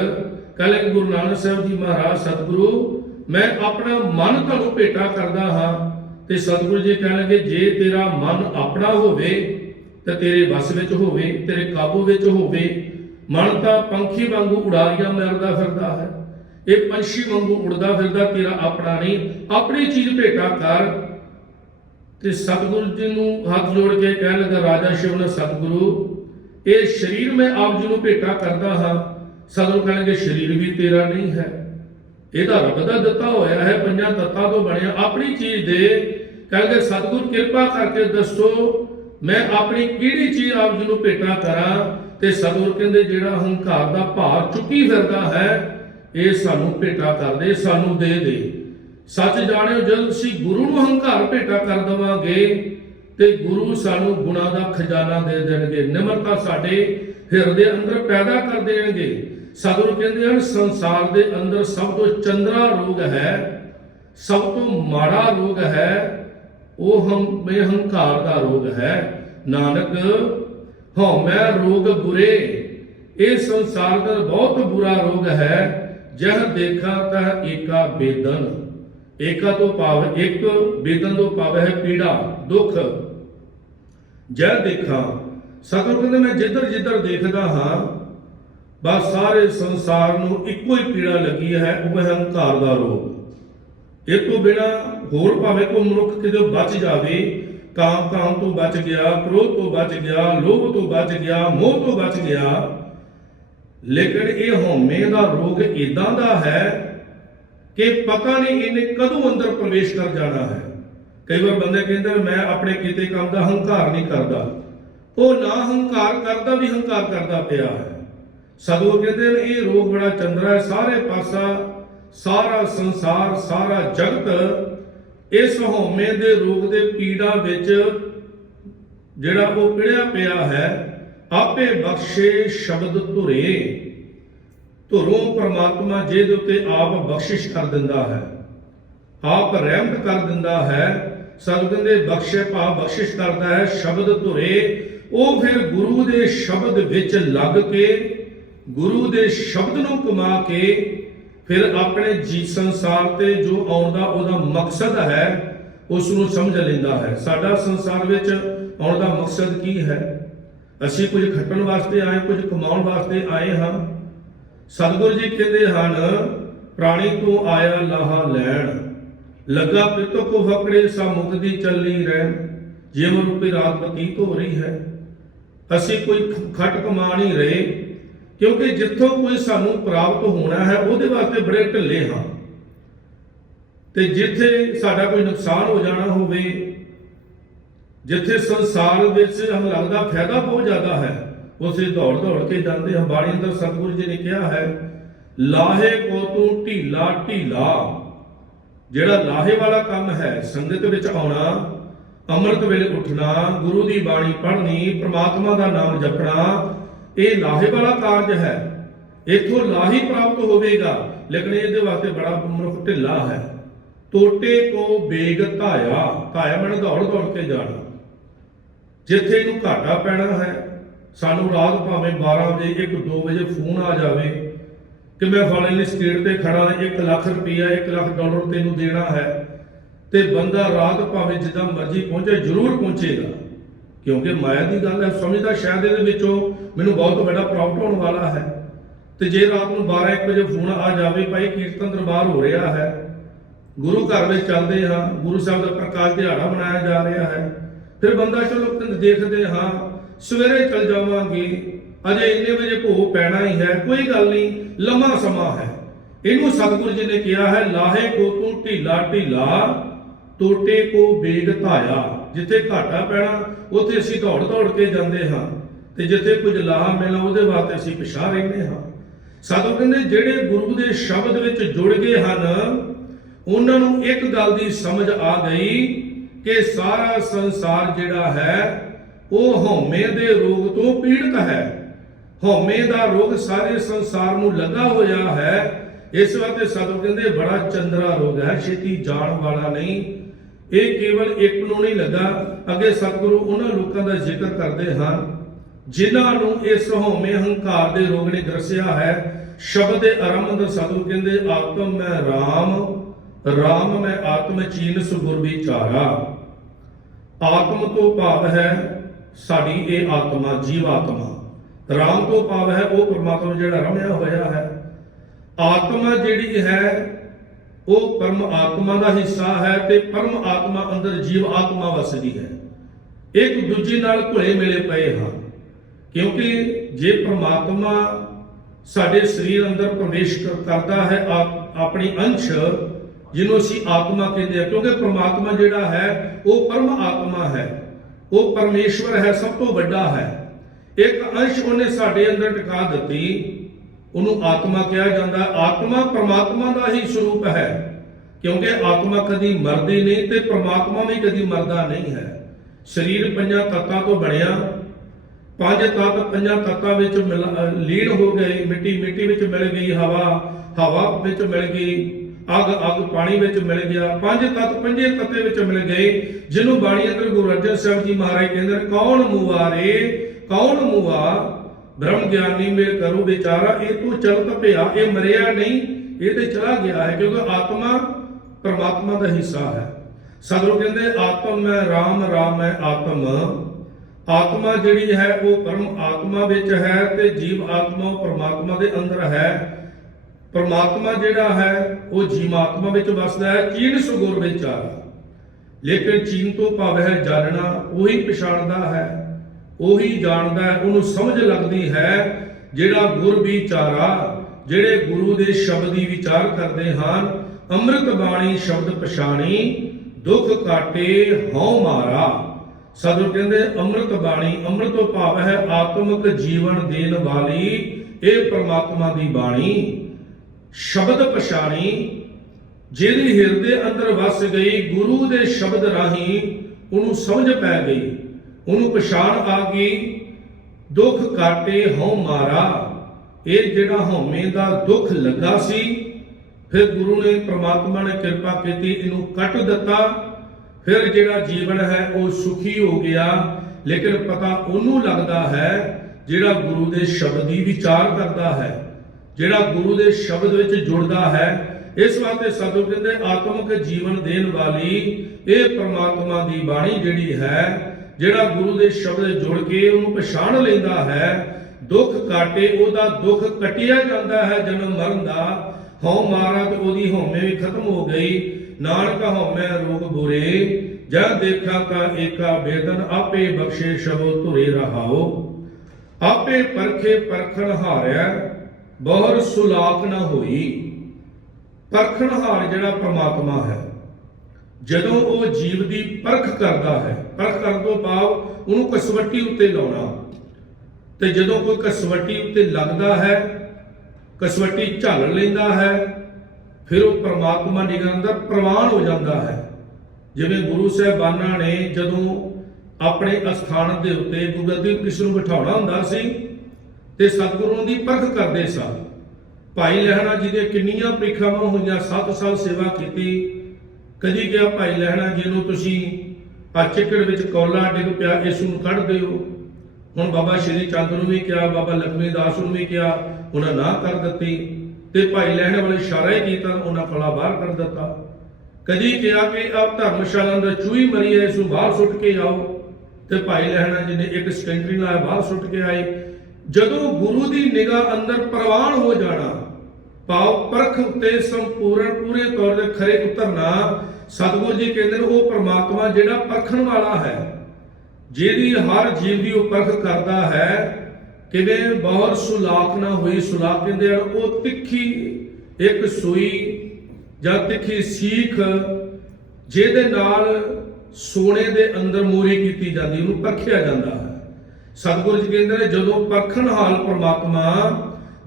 ਕਹਿੰਦੇ ਕਿ ਗੁਰੂ ਨਾਨਕ ਸਾਹਿਬ ਜੀ ਮਹਾਰਾਜ, ਸਤਿਗੁਰੂ, ਮੈਂ ਆਪਣਾ ਮਨ ਤੁਹਾਨੂੰ ਭੇਟਾ ਕਰਦਾ ਹਾਂ ਤੇ ਸਤਿਗੁਰੂ ਜੀ ਕਹਿਣਗੇ, ਜੇ ਤੇਰਾ ਮਨ ਆਪਣਾ ਹੋਵੇ ਤੇ ਤੇਰੇ ਵਸ ਵਿੱਚ ਹੋਵੇ, ਤੇਰੇ ਕਾਬੂ ਵਿੱਚ ਹੋਵੇ, ਮਨ ਤਾਂ ਪੰਖੀ ਵਾਂਗੂ ਉਡਾਰੀਆਂ ਮਾਰਦਾ ਫਿਰਦਾ ਹੈ। ਇਹ ਪੰਛੀ ਵਾਂਗੂ ਉੜਦਾ ਫਿਰਦਾ, ਤੇਰਾ ਆਪਣਾ ਨਹੀਂ, ਆਪਣੀ ਚੀਜ਼ ਭੇਟਾ ਕਰ। ਤੇ ਸਤਿਗੁਰੂ ਜੀ ਨੂੰ ਹੱਥ ਜੋੜ ਕੇ ਕਹਿਣ ਲੱਗਾ, ਰਾਜਾ ਸ਼ਿਵ ਨੇ, ਸਤਿਗੁਰੂ, ਇਹ ਸਰੀਰ ਮੈਂ ਆਪ ਜੀ ਨੂੰ ਭੇਟਾ ਕਰਦਾ ਹਾਂ। ਸਤਿਗੁਰੂ ਕਹਿਣਗੇ, ਸਰੀਰ ਵੀ ਤੇਰਾ ਨਹੀਂ ਹੈ। ਇਹਦਾ ਰੱਬ ਦਾ ਦਿੱਤਾ ਹੋਇਆ ਹੈ, ਪੰਜਾਂ ਤੱਤਾਂ ਤੋਂ ਬਣਿਆ। ਆਪਣੀ ਚੀਜ਼ ਦੇ ਕਹਿੰਦੇ ਸਤਿਗੁਰ, ਕਿਰਪਾ ਕਰਕੇ ਦੱਸੋ, ਮੈਂ ਆਪਣੀ ਕਿਹੜੀ ਚੀਜ਼ ਆਪ ਜੀ ਨੂੰ ਭੇਟਾ ਕਰਾਂ? ਤੇ ਸਤਿਗੁਰ ਕਹਿੰਦੇ, ਜਿਹੜਾ ਹੰਕਾਰ ਦਾ ਭਾਰ ਚੁੱਕੀ ਫਿਰਦਾ ਹੈ, ਇਹ ਸਾਨੂੰ ਭੇਟਾ ਕਰ ਦੇ, ਸਾਨੂੰ ਦੇ ਦੇ। ਸੱਚ ਜਾਣਿਓ, ਜਦ ਅਸੀਂ ਗੁਰੂ ਨੂੰ ਹੰਕਾਰ ਭੇਟਾ ਕਰ ਦਵਾਂਗੇ, ਤੇ ਗੁਰੂ ਸਾਨੂੰ ਗੁਣਾ ਦਾ ਖਜ਼ਾਨਾ ਦੇ ਦੇਣਗੇ। ਨਿਮਰਤਾ ਸਾਡੇ ਹਿਰਦੇ ਅੰਦਰ ਪੈਦਾ ਕਰ ਦੇਣਗੇ। ਸਤਿਗੁਰੂ ਕਹਿੰਦੇ ਹਨ, ਸੰਸਾਰ ਦੇ ਅੰਦਰ ਸਭ ਤੋਂ ਚੰਦਰਾ ਰੋਗ ਹੈ, ਸਭ ਤੋਂ ਮਾੜਾ ਰੋਗ ਹੈ, ਉਹ ਹਮ ਬੇਹੰਕਾਰ ਦਾ ਰੋਗ ਹੈ। ਨਾਨਕ ਹਉਮੈ ਰੋਗ ਬੁਰੇ, ਇਹ ਸੰਸਾਰ ਦਾ ਬਹੁਤ ਬੁਰਾ ਰੋਗ ਹੈ, ਜਹ ਦੇਖਾ ਤਹ ਏਕਾ ਬੇਦਨ। ਏਕਾ ਤੋਂ ਭਾਵ ਇੱਕ, ਬੇਦਨ ਤੋਂ ਭਾਵ ਹੈ ਪੀੜਾ, ਦੁੱਖ। ਜਹ ਦੇਖਾ, ਸਤਿਗੁਰੂ ਕਹਿੰਦੇ, ਮੈਂ ਜਿੱਧਰ ਜਿੱਧਰ ਦੇਖਦਾ ਹਾਂ ਬਸ ਸਾਰੇ ਸੰਸਾਰ ਨੂੰ ਇੱਕੋ ਹੀ ਪੀੜਾ ਲੱਗੀ ਹੈ ਉਹ ਹੈ ਹੰਕਾਰ ਦਾ ਰੋਗ। ਇਹ ਤੋਂ ਬਿਨਾ ਹੋਰ ਭਾਵੇਂ ਕੋਈ ਮਨੁੱਖ ਕਿਤੇ ਬਚ ਜਾਵੇ, ਕਾਮ ਕਾਮ ਤੋਂ ਬਚ ਗਿਆ, ਕ੍ਰੋਧ ਤੋਂ ਬਚ ਗਿਆ, ਲੋਭ ਤੋਂ ਬਚ ਗਿਆ, ਮੋਹ ਤੋਂ ਬਚ ਗਿਆ, ਲੇਕਿਨ ਇਹ ਹਉਮੈ ਦਾ ਰੋਗ ਇਦਾਂ ਦਾ ਹੈ ਕਿ ਪਤਾ ਨਹੀਂ ਇਹਨੇ ਕਦੋਂ ਅੰਦਰ ਪ੍ਰਵੇਸ਼ ਕਰ ਜਾਣਾ ਹੈ। ਕਈ ਵਾਰ ਬੰਦੇ ਕਹਿੰਦੇ ਮੈਂ ਆਪਣੇ ਕੀਤੇ ਕੰਮ ਦਾ ਹੰਕਾਰ ਨਹੀਂ ਕਰਦਾ। ਉਹ ਨਾ ਹੰਕਾਰ ਕਰਦਾ, ਵੀ ਹੰਕਾਰ ਕਰਦਾ ਪਿਆ ਹੈ। ਸਤਿਗੁਰ ਕਹਿੰਦੇ ਨੇ, ਇਹ ਰੋਗ ਬੜਾ ਚੰਦਰਾ ਹੈ, ਸਾਰੇ ਪਾਸਾ ਸਾਰਾ ਸੰਸਾਰ, ਸਾਰਾ ਜਗਤ ਇਸ ਹਉਮੈ ਦੇ ਰੋਗ ਦੇ ਪੀੜਾ ਵਿੱਚ ਜਿਹੜਾ ਉਹ ਪਿੜਿਆ ਪਿਆ ਹੈ, ਆਪੇ ਬਖਸ਼ੇ ਸ਼ਬਦ ਧੁਰੇ। ਧੁਰੋਂ ਪ੍ਰਮਾਤਮਾ ਜਿਹਦੇ ਉੱਤੇ ਆਪ ਬਖਸ਼ਿਸ਼ ਕਰ ਦਿੰਦਾ ਹੈ, ਆਪ ਰਹਿਮਤ ਕਰ ਦਿੰਦਾ ਹੈ, ਸਤਿਗੁਰ ਦੇ ਬਖਸ਼ੇ ਭਾਵ ਬਖਸ਼ਿਸ਼ ਕਰਦਾ ਹੈ, ਸ਼ਬਦ ਧੁਰੇ। ਉਹ ਫਿਰ ਗੁਰੂ ਦੇ ਸ਼ਬਦ ਵਿੱਚ ਲੱਗ ਕੇ ਗੁਰੂ ਦੇ ਸ਼ਬਦ ਨੂੰ ਕਮਾ ਕੇ ਫਿਰ ਆਪਣੇ ਜੀ ਸੰਸਾਰ ਤੇ ਜੋ ਆਉਣ ਦਾ ਉਹਦਾ ਮਕਸਦ ਹੈ ਉਸ ਨੂੰ ਸਮਝ ਲੈਂਦਾ ਹੈ। ਸਾਡਾ ਸੰਸਾਰ ਵਿੱਚ ਆਉਣ ਦਾ ਮਕਸਦ ਕੀ ਹੈ? ਅਸੀਂ ਕੁਝ ਖੱਟਣ ਵਾਸਤੇ ਆਏ, ਕੁਝ ਕਮਾਉਣ ਵਾਸਤੇ ਆਏ ਹਾਂ। ਸਤਿਗੁਰੂ ਜੀ ਕਹਿੰਦੇ ਹਨ, ਪ੍ਰਾਣੀ ਤੋਂ ਆਇਆ ਲਾਹਾ ਲੈਣ। ਲੱਗਾ ਪਿਤੋ ਕੋ ਫਕੜੇ ਸਾ ਮੁਕਦੀ ਚੱਲੀ ਰਹਿ ਜਿਵ ਰੂਪੀ ਰਾਤ ਬਤੀਤ ਹੋ ਰਹੀ ਹੈ। ਅਸੀਂ ਕੋਈ ਖੱਟ ਕਮਾ ਨਹੀਂ ਰਹੇ। ਕਿਉਂਕਿ ਜਿੱਥੋਂ ਕੋਈ ਸਾਨੂੰ ਪ੍ਰਾਪਤ ਹੋਣਾ ਹੈ, ਉਹਦੇ ਵਾਸਤੇ ਬੜੇ ਢਿੱਲੇ ਹਾਂ। ਤੇ ਜਿੱਥੇ ਸਾਡਾ ਕੋਈ ਨੁਕਸਾਨ ਹੋ ਜਾਣਾ ਹੋਵੇ, ਜਿੱਥੇ ਸੰਸਾਰ ਵਿੱਚ ਹਮ ਲੱਗਦਾ ਫਾਇਦਾ ਬਹੁਤ ਜ਼ਿਆਦਾ ਹੈ, ਉਸੇ ਦੌੜ ਦੌੜ ਕੇ ਜਾਂਦੇ ਹਾਂ। ਬਾਣੀ ਅੰਦਰ ਸਤਿਗੁਰੂ ਜੀ ਨੇ ਕਿਹਾ ਹੈ, ਲਾਹੇ ਕੋ ਤੂੰ ਢੀਲਾ ਢੀਲਾ। ਜਿਹੜਾ ਲਾਹੇ ਵਾਲਾ ਕੰਮ ਹੈ, ਸੰਗਤ ਵਿੱਚ ਆਉਣਾ, ਅੰਮ੍ਰਿਤ ਵੇਲੇ ਉੱਠਣਾ, ਗੁਰੂ ਦੀ ਬਾਣੀ ਪੜ੍ਹਨੀ, ਪ੍ਰਮਾਤਮਾ ਦਾ ਨਾਮ ਜਪਣਾ ਇਹ ਲਾਹੇ ਵਾਲਾ ਕਾਰਜ ਹੈ। ਇਥੋਂ ਲਾਹੀ ਪ੍ਰਾਪਤ ਹੋਵੇਗਾ। ਲੇਕਿਨ ਇਹਦੇ ਵਾਸਤੇ ਬੜਾ ਮਨੁੱਖ ਢਿੱਲਾ ਹੈ। ਤੋਟੇ ਕੋ ਬੇਗ ਧਾਇਆ। ਧਾਇਆ ਮਨ ਦੌੜ ਦੌੜ ਕੇ ਜਾਣਾ। ਜਿੱਥੇ ਇਹਨੂੰ ਘਾਟਾ ਪੈਣਾ ਹੈ, ਸਾਨੂੰ ਰਾਤ ਭਾਵੇਂ 12 ਵਜੇ 1 2 ਵਜੇ ਫੋਨ ਆ ਜਾਵੇ ਕਿ ਮੈਂ ਫਲਾਣੀ ਸਟੇਟ ਤੇ ਖੜਾ ਹਾਂ 1 ਲੱਖ ਰੁਪਈਆ 1 ਲੱਖ ਡਾਲਰ ਤੈਨੂੰ ਦੇਣਾ ਹੈ। ਤੇ ਬੰਦਾ ਰਾਤ ਭਾਵੇਂ ਜਿੱਦਾਂ ਮਰਜ਼ੀ ਪਹੁੰਚੇ, ਜ਼ਰੂਰ ਪਹੁੰਚੇਗਾ। ਕਿਉਂਕਿ ਮਾਇਆ ਦੀ ਗੱਲ ਹੈ, ਸਮਝਦਾ ਸ਼ਾਇਦ ਇਹਦੇ ਵਿੱਚੋਂ ਮੈਨੂੰ ਬਹੁਤ ਵੱਡਾ ਪ੍ਰੋਫਿਟ ਹੋਣ ਵਾਲਾ ਹੈ। ਤੇ ਜੇ ਰਾਤ ਨੂੰ 12 1 ਵਜੇ ਫੋਨ ਆ ਜਾਵੇ, ਭਾਈ ਕੀਰਤਨ ਦਰਬਾਰ ਹੋ ਰਿਹਾ ਹੈ। ਗੁਰੂ ਘਰ ਵਿੱਚ ਚੱਲਦੇ ਹਾਂ, ਗੁਰੂ ਸਾਹਿਬ ਦਾ ਪ੍ਰਕਾਸ਼ ਦਿਹਾੜਾ ਮਨਾਇਆ ਜਾ ਰਿਹਾ ਹੈ। ਫਿਰ ਬੰਦਾ ਚਲੋ ਦੇਖਦੇ ਹਾਂ, ਸਵੇਰੇ ਚੱਲ ਜਾਵਾਂਗੇ। ਅਜੇ ਇੰਨੇ ਵਜੇ ਭੋਗ ਪੈਣਾ ਹੀ ਹੈ, ਕੋਈ ਗੱਲ ਨਹੀਂ, ਲੰਮਾ ਸਮਾਂ ਹੈ। ਇਹਨੂੰ ਸਤਿਗੁਰੂ ਜੀ ਨੇ ਕਿਹਾ ਹੈ, ਲਾਹੇ ਕੋ ਤੂੰ ਢੀਲਾ ਢੀਲਾ, ਟੋਟੇ ਕੋ ਬੇਗ ਧਾਇਆ। ਜਿੱਥੇ ਘਾਟਾ ਪੈਣਾ, ਉੱਥੇ ਅਸੀਂ ਦੌੜ ਦੌੜ ਕੇ ਜਾਂਦੇ ਹਾਂ। ਤੇ ਜਿੱਥੇ ਕੁਝ ਲਾਹਾ ਮਿਲਣਾ ਉਹਦੇ ਵਾਸਤੇ ਅਸੀਂ ਪਿਛਾਂ ਰਹਿੰਦੇ ਹਾਂ। ਸਾਧੂ ਕਹਿੰਦੇ ਜਿਹੜੇ ਗੁਰੂ ਦੇ ਸ਼ਬਦ ਵਿੱਚ ਜੁੜ ਗਏ ਹਨ, ਉਹਨਾਂ ਨੂੰ ਇੱਕ ਗੱਲ ਦੀ ਸਮਝ ਆ ਗਈ ਕਿ ਸਾਰਾ ਸੰਸਾਰ ਜਿਹੜਾ ਹੈ, ਉਹ ਹਉਮੈ ਦੇ ਰੋਗ ਤੋਂ ਪੀੜਤ ਹੈ। ਹਉਮੈ ਦਾ ਰੋਗ ਸਾਰੇ ਸੰਸਾਰ ਨੂੰ ਲੱਗਾ ਹੋਇਆ ਹੈ। ਇਸ ਵਾਸਤੇ ਸਾਧੂ ਕਹਿੰਦੇ ਬੜਾ ਚੰਦਰਾ ਰੋਗ ਹੈ, ਛੇਤੀ ਜਾਣ ਵਾਲਾ ਨਹੀਂ। ਇਹ ਕੇਵਲ ਇੱਕ ਨੂੰ ਨਹੀਂ ਲੱਗਾ, ਅੱਗੇ ਸਤਿਗੁਰੂ ਉਹਨਾਂ ਲੋਕਾਂ ਦਾ ਜ਼ਿਕਰ ਕਰਦੇ ਹਨ। ਜਿਨ੍ਹਾਂ ਨੂੰ ਇਸ ਹਉਮੈ ਹੰਕਾਰ ਦੇ ਰੋਗ ਨੇ ਗ੍ਰਸਿਆ ਹੈ, ਸ਼ਬਦ ਦੇ ਆਰੰਭ ਅੰਦਰ ਸਾਧੂ ਕਹਿੰਦੇ, ਆਤਮ ਮੈਂ RAM RAM ਮੈਂ ਆਤਮ ਚੀਨ ਸੁਗੁਰ ਵਿਚਾਰਾ। ਆਤਮ ਤੋਂ ਭਾਵ ਹੈ ਸਾਡੀ ਇਹ ਆਤਮਾ ਜੀਵ ਆਤਮਾ RAM ਤੋਂ ਭਾਵ ਹੈ ਉਹ ਪਰਮਾਤਮਾ ਜਿਹੜਾ ਰਮਿਆ ਹੋਇਆ ਹੈ। ਆਤਮਾ ਜਿਹੜੀ ਹੈ, ਉਹ ਪਰਮ ਆਤਮਾ ਦਾ ਹਿੱਸਾ ਹੈ ਤੇ ਪਰਮ ਆਤਮਾ ਅੰਦਰ ਜੀਵ ਆਤਮਾ ਵਸਦੀ ਹੈ। ਇੱਕ ਦੂਜੇ ਨਾਲ ਘੁਲੇ ਮਿਲੇ ਪਏ ਹਨ ਕਿਉਂਕਿ ਜੇ ਪ੍ਰਮਾਤਮਾ ਸਾਡੇ ਸਰੀਰ ਅੰਦਰ ਪ੍ਰਵੇਸ਼ ਕਰ- ਕਰਦਾ ਹੈ, ਆਪ- ਆਪਣੀ ਅੰਸ਼ ਜਿਹਨੂੰ ਅਸੀਂ ਆਤਮਾ ਕਹਿੰਦੇ ਆ ਕਿਉਂਕਿ ਪ੍ਰਮਾਤਮਾ ਜਿਹੜਾ ਹੈ, ਉਹ ਪਰਮ ਆਤਮਾ ਹੈ। ਉਹ ਪਰਮੇਸ਼ਵਰ ਹੈ, ਸਭ ਤੋਂ ਵੱਡਾ ਹੈ। ਇੱਕ ਅੰਸ਼ ਉਹਨੇ ਸਾਡੇ ਅੰਦਰ ਟਿਕਾ ਦਿੱਤੀ, ਉਹਨੂੰ ਆਤਮਾ ਕਿਹਾ ਜਾਂਦਾ। ਆਤਮਾ ਪ੍ਰਮਾਤਮਾ ਦਾ ਹੀ ਸਰੂਪ ਹੈ, ਕਿਉਂਕਿ ਆਤਮਾ ਕਦੀ ਮਰਦੀ ਨਹੀਂ ਤੇ ਪ੍ਰਮਾਤਮਾ ਵੀ ਕਦੀ ਮਰਦਾ ਨਹੀਂ ਹੈ। ਸਰੀਰ ਪੰਜਾਂ ਤੱਤਾਂ ਤੋਂ ਬਣਿਆ ਪੰਜ ਤੱਤ ਪੰਜਾਂ ਤੱਤਾਂ ਵਿੱਚ ਮਿਲ- ਅਹ ਲੀਨ ਹੋ ਗਏ ਮਿੱਟੀ ਮਿੱਟੀ ਵਿੱਚ ਮਿਲ ਗਈ ਹਵਾ ਹਵਾ ਵਿੱਚ ਮਿਲ ਗਈ, ਅੱਗ ਅੱਗ ਪਾਣੀ ਵਿੱਚ ਮਿਲ ਗਿਆ, ਪੰਜ ਤੱਤ ਪੰਜੇ ਤੱਤੇ ਵਿੱਚ ਮਿਲ ਗਏ, ਜਿਹਨੂੰ ਬਾਣੀ ਅੰਦਰ ਗੁਰੂ ਅਰਜਨ ਸਾਹਿਬ ਜੀ ਮਹਾਰਾਜ ਕਹਿੰਦੇ ਕੌਣ ਮੁਆਰੇ ਕੌਣ ਮੁਆ ਬ੍ਰਹਮ ਗਿਆਨੀ ਮੇਲ ਕਰੂ ਵਿਚਾਰਾ, ਇਹ ਤੂੰ ਚਲਤ ਭਿਆ ਇਹ ਮਰਿਆ ਨਹੀਂ ਇਹ ਤੇ ਚਲਾ ਗਿਆ ਹੈ, ਕਿਉਂਕਿ ਆਤਮਾ ਪਰਮਾਤਮਾ ਦਾ ਹਿੱਸਾ ਹੈ। ਸਤਿਗੁਰੂ ਕਹਿੰਦੇ, ਆਤਮ ਮੈਂ RAM RAM ਮੈਂ ਆਤਮ। ਆਤਮਾ ਜਿਹੜੀ ਹੈ ਉਹ ਪਰਮ ਆਤਮਾ ਵਿੱਚ ਹੈ ਤੇ ਜੀਵ ਆਤਮਾ ਉਹ ਪਰਮਾਤਮਾ ਦੇ ਅੰਦਰ ਹੈ। ਪਰਮਾਤਮਾ ਜਿਹੜਾ ਹੈ, ਉਹ ਜੀਵ ਆਤਮਾ ਵਿੱਚ ਵਸਦਾ ਹੈ, ਚੀਨ ਸੁਗੁਰ ਵਿੱਚ ਆ। ਲੇਕਿਨ ਚੀਨ ਤੋਂ ਭਾਵ ਹੈ ਜਾਣਨਾ ਉਹੀ ਪਛਾਣਦਾ ਹੈ, ਉਹੀ ਜਾਣਦਾ ਹੈ, ਉਹਨੂੰ ਸਮਝ ਲੱਗਦੀ ਹੈ, ਜਿਹੜਾ ਗੁਰ ਵਿਚਾਰਾ, ਜਿਹੜੇ ਗੁਰੂ ਦੇ ਸ਼ਬਦ ਦੀ ਵਿਚਾਰ ਕਰਦੇ ਹਨ, ਅੰਮ੍ਰਿਤ ਬਾਣੀ ਸ਼ਬਦ ਪਛਾਣੀ, ਦੁੱਖ ਕਾਟੇ ਹਉ ਮਾਰਾ। ਸਤਿਗੁਰ ਕਹਿੰਦੇ, ਅੰਮ੍ਰਿਤ ਬਾਣੀ, ਅੰਮ੍ਰਿਤ ਭਾਵ ਹੈ ਆਤਮਿਕ ਜੀਵਨ ਦੇਣ ਵਾਲੀ, ਇਹ ਪ੍ਰਮਾਤਮਾ ਦੀ ਬਾਣੀ। ਸ਼ਬਦ ਪਛਾਣੀ, ਜਿਹਦੀ ਹਿਰਦੇ ਅੰਦਰ ਵਸ ਗਈ, ਗੁਰੂ ਦੇ ਸ਼ਬਦ ਰਾਹੀਂ ਉਹਨੂੰ ਸਮਝ ਪੈ ਗਈ। ਉਹਨੂੰ ਪਛਾਣ ਆ ਗਈ, ਦੁੱਖ ਕਾਟੇ ਹਉ ਮਾਰਾ। ਇਹ ਜਿਹੜਾ ਹਉਮੈ ਦਾ ਦੁੱਖ ਲੱਗਾ ਸੀ, ਫਿਰ ਗੁਰੂ ਨੇ ਪ੍ਰਮਾਤਮਾ ਨੇ ਕਿਰਪਾ ਕੀਤੀ, ਇਹਨੂੰ ਕੱਟ ਦਿੱਤਾ। ਫਿਰ ਜਿਹੜਾ ਜੀਵਨ ਹੈ ਉਹ ਸੁਖੀ ਹੋ ਗਿਆ, ਲੇਕਿਨ ਪਤਾ ਉਹਨੂੰ ਲੱਗਦਾ ਹੈ ਜਿਹੜਾ ਗੁਰੂ ਦੇ ਸ਼ਬਦ ਦੀ ਵਿਚਾਰ ਕਰਦਾ ਹੈ, ਜਿਹੜਾ ਗੁਰੂ ਦੇ ਸ਼ਬਦ ਵਿੱਚ ਜੁੜਦਾ ਹੈ। ਇਸ ਵਾਸਤੇ ਸਤਿਗੁਰੂ ਕਹਿੰਦੇ, ਆਤਮਿਕ ਜੀਵਨ ਦੇਣ ਵਾਲੀ ਇਹ ਪ੍ਰਮਾਤਮਾ ਦੀ ਬਾਣੀ ਜਿਹੜੀ ਹੈ, ਜਿਹੜਾ ਗੁਰੂ ਦੇ ਸ਼ਬਦ ਜੁੜ ਕੇ ਉਹਨੂੰ ਪਛਾਣ ਲੈਂਦਾ ਹੈ, ਦੁੱਖ ਕਾਟੇ ਉਹਦਾ ਦੁੱਖ ਕਟਿਆ ਜਾਂਦਾ ਹੈ, ਜਨਮ ਮਰਨ ਦਾ। ਹਉ ਮਾਰਾ ਤੇ ਉਹਦੀ ਹਉਮੈ ਵੀ ਖਤਮ ਹੋ ਗਈ। ਨਾਨਕ ਹਉਮੈ ਰੋਗ ਬੁਰੇ ਜਦ ਦੇਖਾ ਕਾ ਏਕਾ ਬੇਦਨ, ਆਪੇ ਬਖਸ਼ੇ ਸ਼ਬੋ ਧੁਰੇ ਰਹਾਓ ਆਪੇ ਪਰਖੇ ਪਰਖਣ ਹਾਰਿਆ ਬਹੁਰ ਸੁਲਾਕ ਨਾ ਹੋਈ। ਪਰਖਣ ਹਾਰ ਜਿਹੜਾ ਪ੍ਰਮਾਤਮਾ ਹੈ, ਜਦੋਂ ਉਹ ਜੀਵ ਦੀ ਪਰਖ ਕਰਦਾ ਹੈ, ਪਰਖ ਕਰਨ ਤੋਂ ਭਾਵ ਉਹਨੂੰ ਕਸਵੱਟੀ ਉੱਤੇ ਲਾਉਣਾ। ਤੇ ਜਦੋਂ ਕੋਈ ਕਸਵੱਟੀ ਉੱਤੇ ਲੱਗਦਾ ਹੈ, ਕਸਵੱਟੀ ਝੱਲ ਲੈਂਦਾ ਹੈ ਫਿਰ ਉਹ ਪ੍ਰਮਾਤਮਾ ਨਿਗਾਹ ਅੰਦਰ ਪ੍ਰਵਾਨ ਹੋ ਜਾਂਦਾ ਹੈ। ਜਿਵੇਂ ਗੁਰੂ ਸਾਹਿਬਾਨਾਂ ਨੇ ਜਦੋਂ ਆਪਣੇ ਅਸਥਾਨ ਦੇ ਉੱਤੇ ਗੁਰੂ ਗੋਬਿੰਦ ਕ੍ਰਿਸ਼ਨ ਨੂੰ ਬਿਠਾਉਣਾ ਹੁੰਦਾ ਸੀ ਤੇ ਸਤਿਗੁਰੂ ਦੀ ਪਰਖ ਕਰਦੇ ਸਨ ਭਾਈ ਲਹਿਣਾ ਜੀ ਦੇ ਕਿੰਨੀਆਂ ਪ੍ਰੀਖਿਆਵਾਂ ਹੋਈਆਂ 7 ਸਾਲ ਸੇਵਾ ਕੀਤੀ। ਕਦੀ ਕਿਹਾ, ਭਾਈ ਲਹਿਣਾ ਜੀ ਨੂੰ ਤੁਸੀਂ ਆ ਚਿੱਕੜ ਵਿੱਚ ਕੌਲਾ ਡਿੱਗ ਪਿਆ, ਇਸ ਨੂੰ ਕੱਢ ਦਿਓ। ਹੁਣ ਬਾਬਾ ਸ਼੍ਰੀ ਚੰਦ ਨੂੰ ਵੀ ਕਿਹਾ, ਬਾਬਾ ਲਖਮੀ ਦਾਸ ਨੂੰ ਵੀ ਕਿਹਾ, ਉਹਨਾਂ ਨਾ ਕਰ ਦਿੱਤੀ। ਤੇ ਭਾਈ ਲਹਿਣ ਵਾਲੇ ਇਸ਼ਾਰਾ ਹੀ ਕੀਤਾ ਉਹਨਾਂ ਕੌਲਾ ਬਾਹਰ ਕੱਢ ਦਿੱਤਾ। ਕਦੀ ਕਿਹਾ ਕਿ ਆ ਧਰਮਸ਼ਾਲਾ ਦਾ ਚੂਹੀ ਮਰੀ ਹੈ ਇਸ ਬਾਹਰ ਸੁੱਟ ਕੇ ਆਓ। ਤੇ ਭਾਈ ਲਹਿਣਾ ਜੀ ਨੇ ਇੱਕ ਸਕੈਂਟਰੀ ਲਾਇਆ ਬਾਹਰ ਸੁੱਟ ਕੇ ਆਏ। ਜਦੋਂ ਗੁਰੂ ਦੀ ਨਿਗਾਹ ਅੰਦਰ ਪ੍ਰਵਾਨ ਹੋ ਜਾਣਾ, ਭਾਵ ਪਰਖ ਉੱਤੇ ਸੰਪੂਰਨ ਪੂਰੇ ਤੌਰ ਤੇ ਖਰੇ ਉਤਰਨਾ, ਸਤਿਗੁਰੂ ਜੀ ਕਹਿੰਦੇ ਨੇ ਉਹ ਪ੍ਰਮਾਤਮਾ ਜਿਹੜਾ ਪਰਖਣ ਵਾਲਾ ਹੈ, ਜਿਹਦੀ ਹਰ ਜੀਵ ਦੀ ਉਹ ਪਰਖ ਕਰਦਾ ਹੈ ਕਿਵੇਂ ਬਹੁਤ ਸੁਲਾਖ ਨਾ ਹੋਈ ਸੁਲਾਖ ਕਹਿੰਦੇ ਹਨ, ਉਹ ਤਿੱਖੀ ਇੱਕ ਸੂਈ ਜਾਂ ਤਿੱਖੀ ਸੀਖ, ਜਿਹਦੇ ਨਾਲ ਸੋਨੇ ਦੇ ਅੰਦਰ ਮੋਰੀ ਕੀਤੀ ਜਾਂਦੀ, ਉਹਨੂੰ ਪਰਖਿਆ ਜਾਂਦਾ ਹੈ। ਸਤਿਗੁਰੂ ਜੀ ਕਹਿੰਦੇ ਨੇ, ਜਦੋਂ ਪਰਖਣ ਹਾਲ ਪ੍ਰਮਾਤਮਾ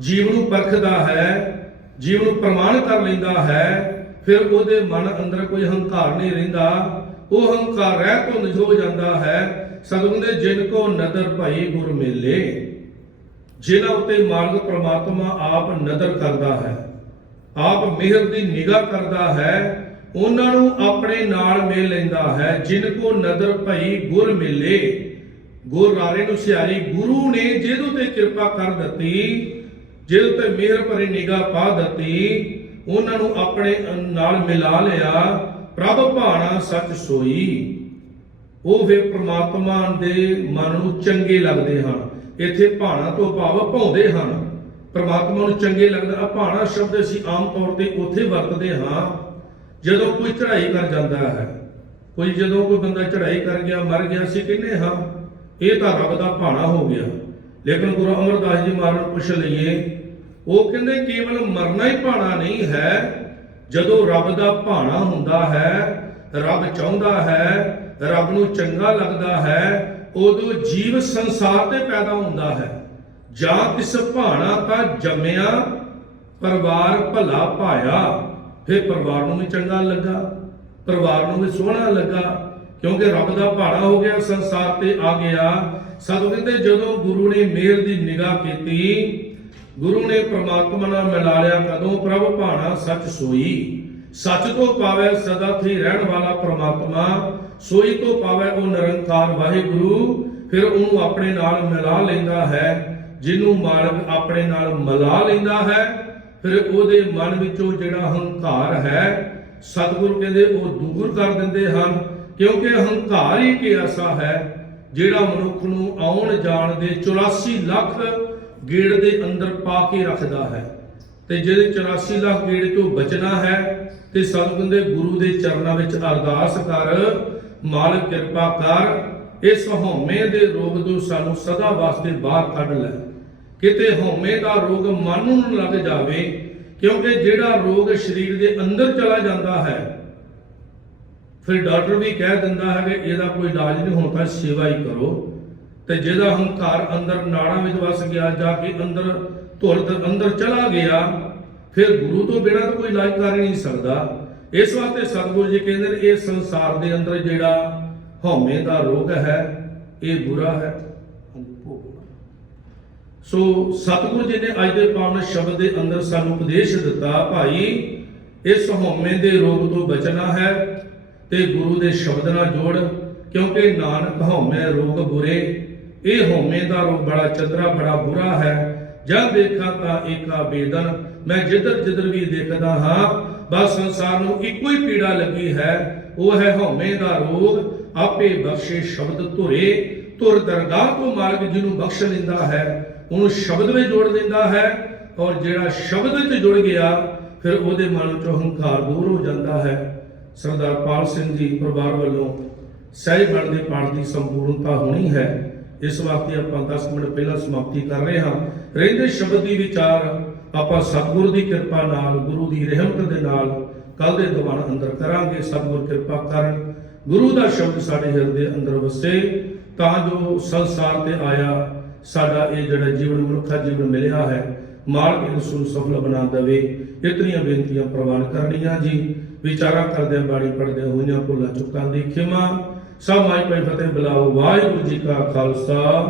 ਜੀਵ ਨੂੰ ਪਰਖਦਾ ਹੈ, ਜੀਵ ਨੂੰ ਪ੍ਰਮਾਣ ਕਰ ਲੈਂਦਾ ਹੈ, ਫਿਰ ਉਹਦੇ ਮਨ ਅੰਦਰ ਕੋਈ ਹੰਕਾਰ ਨਹੀਂ ਰਹਿੰਦਾ। ਉਹ ਹੰਕਾਰ ਰਹਿ ਤੋਂ ਹੋ ਜਾਂਦਾ ਹੈ। ਸਤਿਗੁਰੂ ਦੇ ਜਿਨ ਕੋ ਨਦਰ ਭਾਈ ਗੁਰ ਮੇਲੇ ਜਿਹਨਾਂ ਉੱਤੇ ਮਾਰਗ ਪ੍ਰਮਾਤਮਾ ਆਪ ਨਦਰ ਕਰਦਾ ਹੈ, ਆਪ ਮਿਹਰ ਦੀ ਨਿਗਾਹ ਕਰਦਾ ਹੈ, ਉਹਨਾਂ ਨੂੰ ਆਪਣੇ ਨਾਲ ਮਿਲ ਲੈਂਦਾ ਹੈ, ਜਿਨ ਕੋ ਨਦਰ ਭਈ ਗੁਰ ਮਿਲੇ। ਗੁਰ ਰਾਰੇ ਨੂੰ ਸਿਆਰੀ ਗੁਰੂ ਨੇ ਜਿਹਦੇ ਤੇ ਕਿਰਪਾ ਕਰ ਦਿੱਤੀ, ਜਿਹਦੇ ਤੇ ਮਿਹਰ ਭਰੀ ਨਿਗਾਹ ਪਾ ਦਿੱਤੀ, ਉਹਨਾਂ ਨੂੰ ਆਪਣੇ ਨਾਲ ਮਿਲਾ ਲਿਆ, ਪ੍ਰਭ ਭਾਣਾ ਸੱਚ ਸੋਈ। ਉਹ ਫਿਰ ਪ੍ਰਮਾਤਮਾ ਦੇ ਮਨ ਨੂੰ ਚੰਗੇ ਲੱਗਦੇ ਹਨ। ਇੱਥੇ ਭਾਣਾ ਤੋਂ ਭਾਵ ਭਾਉਂਦੇ ਹਨ। ਪ੍ਰਮਾਤਮਾ ਨੂੰ ਚੰਗੇ ਲੱਗਦਾ ਭਾਣਾ ਸ਼ਬਦ ਅਸੀਂ ਆਮ ਤੌਰ ਤੇ ਉੱਥੇ ਵਰਤਦੇ ਹਾਂ, ਜਦੋਂ ਕੋਈ ਚੜ੍ਹਾਈ ਕਰ ਜਾਂਦਾ ਹੈ। ਕੋਈ ਜਦੋਂ ਕੋਈ ਬੰਦਾ ਚੜ੍ਹਾਈ ਕਰ ਗਿਆ, ਮਰ ਗਿਆ, ਅਸੀਂ ਕਹਿੰਦੇ ਹਾਂ, ਇਹ ਤਾਂ ਰੱਬ ਦਾ ਭਾਣਾ ਹੋ ਗਿਆ। ਲੇਕਿਨ ਗੁਰੂ ਅਮਰਦਾਸ ਜੀ ਮਹਾਰਾਜ ਨੂੰ ਪੁੱਛ ਲਈਏ, ਉਹ ਕਹਿੰਦੇ ਕੇਵਲ ਮਰਨਾ ਹੀ ਭਾਣਾ ਨਹੀਂ ਹੈ, ਜਦੋਂ ਰੱਬ ਦਾ ਭਾਣਾ ਹੁੰਦਾ ਹੈ, ਰੱਬ ਚਾਹੁੰਦਾ ਹੈ, ਰੱਬ ਨੂੰ ਚੰਗਾ ਲੱਗਦਾ ਹੈ ਉਦੋਂ ਜੀਵ ਸੰਸਾਰ ਤੇ ਪੈਦਾ ਹੁੰਦਾ ਹੈ। ਜਾਂ ਕਿਸ ਭਾਣਾ ਤਾਂ ਜੰਮਿਆ, ਪਰਿਵਾਰ ਭਲਾ ਪਾਇਆ ਫਿਰ ਪਰਿਵਾਰ ਨੂੰ ਵੀ ਚੰਗਾ ਲੱਗਾ, ਪਰਿਵਾਰ ਨੂੰ ਵੀ ਸੋਹਣਾ ਲੱਗਾ। ਕਿਉਂਕਿ ਰੱਬ ਦਾ ਭਾਣਾ ਹੋ ਗਿਆ, ਸੰਸਾਰ ਤੇ ਆ ਗਿਆ। ਸਤਿ ਕਹਿੰਦੇ ਜਦੋਂ ਗੁਰੂ ਨੇ ਮਿਹਰ ਦੀ ਨਿਗਾਹ ਕੀਤੀ, ਗੁਰੂ ਨੇ ਪ੍ਰਮਾਤਮਾ ਨਾਲ ਮਿਲਾ ਲਿਆ ਕਦੋਂ? ਪ੍ਰਭ ਭਾਣਾ ਸੱਚ ਸੋਈ। ਸੱਚ ਤੋਂ ਪਾਵੇ ਸਦਾ ਥੀ ਰਹਿਣ ਵਾਲਾ ਪ੍ਰਮਾਤਮਾ। ਸੋਈ ਤੋਂ ਪਾਵੇ ਉਹ ਨਿਰੰਕਾਰ ਵਾਹਿਗੁਰੂ, ਫਿਰ ਉਹਨੂੰ ਆਪਣੇ ਨਾਲ ਮਿਲਾ ਲੈਂਦਾ ਹੈ, ਜਿਹਨੂੰ ਮਾਲਕ ਆਪਣੇ ਨਾਲ ਮਿਲਾ ਲੈਂਦਾ ਹੈ, ਫਿਰ ਉਹਦੇ ਮਨ ਵਿੱਚੋਂ ਜਿਹੜਾ ਹੰਕਾਰ ਹੈ, ਸਤਿਗੁਰੂ ਕਹਿੰਦੇ ਉਹ ਦੂਰ ਕਰ ਦਿੰਦੇ ਹਨ, ਕਿਉਂਕਿ ਹੰਕਾਰ ਹੀ ਕਿ ਐਸਾ ਹੈ, ਜਿਹੜਾ ਮਨੁੱਖ ਨੂੰ ਆਉਣ ਜਾਣ ਦੇ 84 ਲੱਖ ਗੇੜ ਦੇ ਅੰਦਰ ਪਾ ਕੇ ਰੱਖਦਾ ਹੈ। ਤੇ ਜਿਹਦੇ 84 ਲੱਖ ਗੇੜ ਤੋਂ ਬਚਣਾ ਹੈ, ਤੇ ਸਤਿਗੁਰੂ ਦੇ ਗੁਰੂ ਦੇ ਚਰਨਾਂ ਵਿੱਚ ਅਰਦਾਸ ਕਰ ਮਾਲਕ ਕਿਰਪਾ ਕਰ, ਇਸ ਹਉਮੈ ਦੇ ਰੋਗ ਤੋਂ ਸਾਨੂੰ ਸਦਾ ਵਾਸਤੇ ਬਾਹਰ ਕੱਢ ਲੈ। ਕਿਤੇ ਹਉਮੈ ਦਾ ਰੋਗ ਮਨ ਨੂੰ ਲੱਗ ਜਾਵੇ, ਕਿਉਂਕਿ ਜਿਹੜਾ ਰੋਗ ਸਰੀਰ ਦੇ ਅੰਦਰ ਚਲਾ ਜਾਂਦਾ ਹੈ, ਫਿਰ ਡਾਕਟਰ ਵੀ ਕਹਿ ਦਿੰਦਾ ਹੈ ਕਿ ਇਹਦਾ ਕੋਈ ਇਲਾਜ ਨਹੀਂ, ਹੁਣ ਤਾਂ ਸੇਵਾ ਹੀ ਕਰੋ। ਤੇ ਜਿਹਦਾ ਹੰਕਾਰ ਅੰਦਰ ਨਾੜਾਂ ਵਿੱਚ ਵਸ ਗਿਆ, ਜਾ ਕੇ ਅੰਦਰ ਧੁਰ ਅੰਦਰ ਚਲਾ ਗਿਆ, ਫਿਰ ਗੁਰੂ ਤੋਂ ਬਿਨਾਂ ਤਾਂ ਕੋਈ ਇਲਾਜ ਕਰ ਹੀ ਨਹੀਂ ਸਕਦਾ। ਇਸ ਵਾਸਤੇ ਸਤਿਗੁਰੂ ਜੀ ਕਹਿੰਦੇ ਨੇ, ਇਹ ਸੰਸਾਰ ਦੇ ਅੰਦਰ ਜਿਹੜਾ ਹਉਮੈ ਦਾ ਰੋਗ ਹੈ, ਇਹ ਬੁਰਾ ਹੈ। ਸੋ ਸਤਿਗੁਰੂ ਜੀ ਨੇ ਅੱਜ ਦੇ ਪਾਵਨ ਸ਼ਬਦ ਦੇ ਅੰਦਰ ਸਾਨੂੰ ਉਪਦੇਸ਼ ਦਿੱਤਾ, ਭਾਈ, ਇਸ ਹਉਮੈ ਦੇ ਰੋਗ ਤੋਂ ਬਚਣਾ ਹੈ ਤੇ ਗੁਰੂ ਦੇ ਸ਼ਬਦ ਨਾਲ ਜੋੜ, ਕਿਉਂਕਿ ਨਾਨਕ ਹਉਮੈ ਰੋਗ ਬੁਰੇ, ਇਹ ਹਉਮੈ ਦਾ ਰੋਗ ਬੜਾ ਚਤਰਾ, ਬੜਾ ਬੁਰਾ ਹੈ। ਜਦ ਦੇਖਾਂ ਤਾਂ ਏਕਾ ਬੇਦਨ ਮੈਂ ਜਿੱਧਰ ਜਿੱਧਰ ਵੀ ਦੇਖਦਾ ਹਾਂ ਬਸ ਸੰਸਾਰ ਨੂੰ ਇੱਕੋ ਹੀ ਪੀੜਾ ਲੱਗੀ ਹੈ, ਉਹ ਹੈ ਹਉਮੈ ਦਾ ਰੋਗ। ਆਪੇ ਬਖਸ਼ੇ ਸ਼ਬਦ ਧੁਰੇ, ਧੁਰ ਦਰਗਾਹ ਤੋਂ ਮਾਲਕ ਜਿਹਨੂੰ ਬਖਸ਼ ਲੈਂਦਾ ਹੈ, ਉਹਨੂੰ ਸ਼ਬਦ ਵਿੱਚ ਜੋੜ ਦਿੰਦਾ ਹੈ ਔਰ ਜਿਹੜਾ ਸ਼ਬਦ ਵਿੱਚ ਜੁੜ ਗਿਆ, ਫਿਰ ਉਹਦੇ ਮਨ ਚੋਂ ਹੰਕਾਰ ਦੂਰ ਹੋ ਜਾਂਦਾ ਹੈ। ਸਰਦਾਰ ਪਾਲ ਸਿੰਘ ਜੀ ਪਰਿਵਾਰ ਵੱਲੋਂ ਸਹਿਜ ਦੇ ਪਾਠ ਦੀ ਸੰਪੂਰਨਤਾ ਹੋਣੀ ਹੈ। ਇਸ ਵਾਸਤੇ ਆਪਾਂ 10 ਮਿੰਟ ਪਹਿਲਾਂ ਸਮਾਪਤੀ ਕਰ ਰਹੇ ਹਾਂ। ਰਹਿੰਦੇ ਸ਼ਬਦ ਦੀ ਵਿਚਾਰ ਆਪਾਂ ਸਤਿਗੁਰ ਦੀ ਕਿਰਪਾ ਨਾਲ, ਗੁਰੂ ਦੀ ਰਹਿਮਤ ਦੇ ਨਾਲ ਕੱਲ ਦੇ ਦੀਵਾਨ ਅੰਦਰ ਕਰਾਂਗੇ ਸਤਿਗੁਰ ਕਿਰਪਾ ਕਰਨ। ਗੁਰੂ ਦਾ ਸ਼ਬਦ ਸਾਡੇ ਹਿਰਦੇ ਅੰਦਰ ਵਸੇ, ਤਾਂ ਜੋ ਸੰਸਾਰ ਤੇ ਆਇਆ ਸਾਡਾ ਇਹ ਜਿਹੜਾ ਜੀਵਨ, ਮਨੁੱਖਾ ਜੀਵਨ ਮਿਲਿਆ ਹੈ ਮਾਲਕ ਇਸ ਨੂੰ ਸਫਲ ਬਣਾ ਦੇਵੇ। ਇਤਨੀਆਂ ਬੇਨਤੀਆਂ ਪ੍ਰਵਾਨ ਕਰਨੀਆਂ ਜੀ। ਵਿਚਾਰਾਂ ਕਰਦਿਆਂ, ਬਾਣੀ ਪੜਦਿਆਂ ਹੋਈਆਂ ਭੁੱਲਾਂ ਚੁੱਕਾਂ ਦੀ ਖਿਮਾ। ਸਭ ਮਾਈ ਪਈ ਫਤਿਹ ਬੁਲਾਓ। ਵਾਹਿਗੁਰੂ ਜੀ ਕਾ ਖਾਲਸਾ।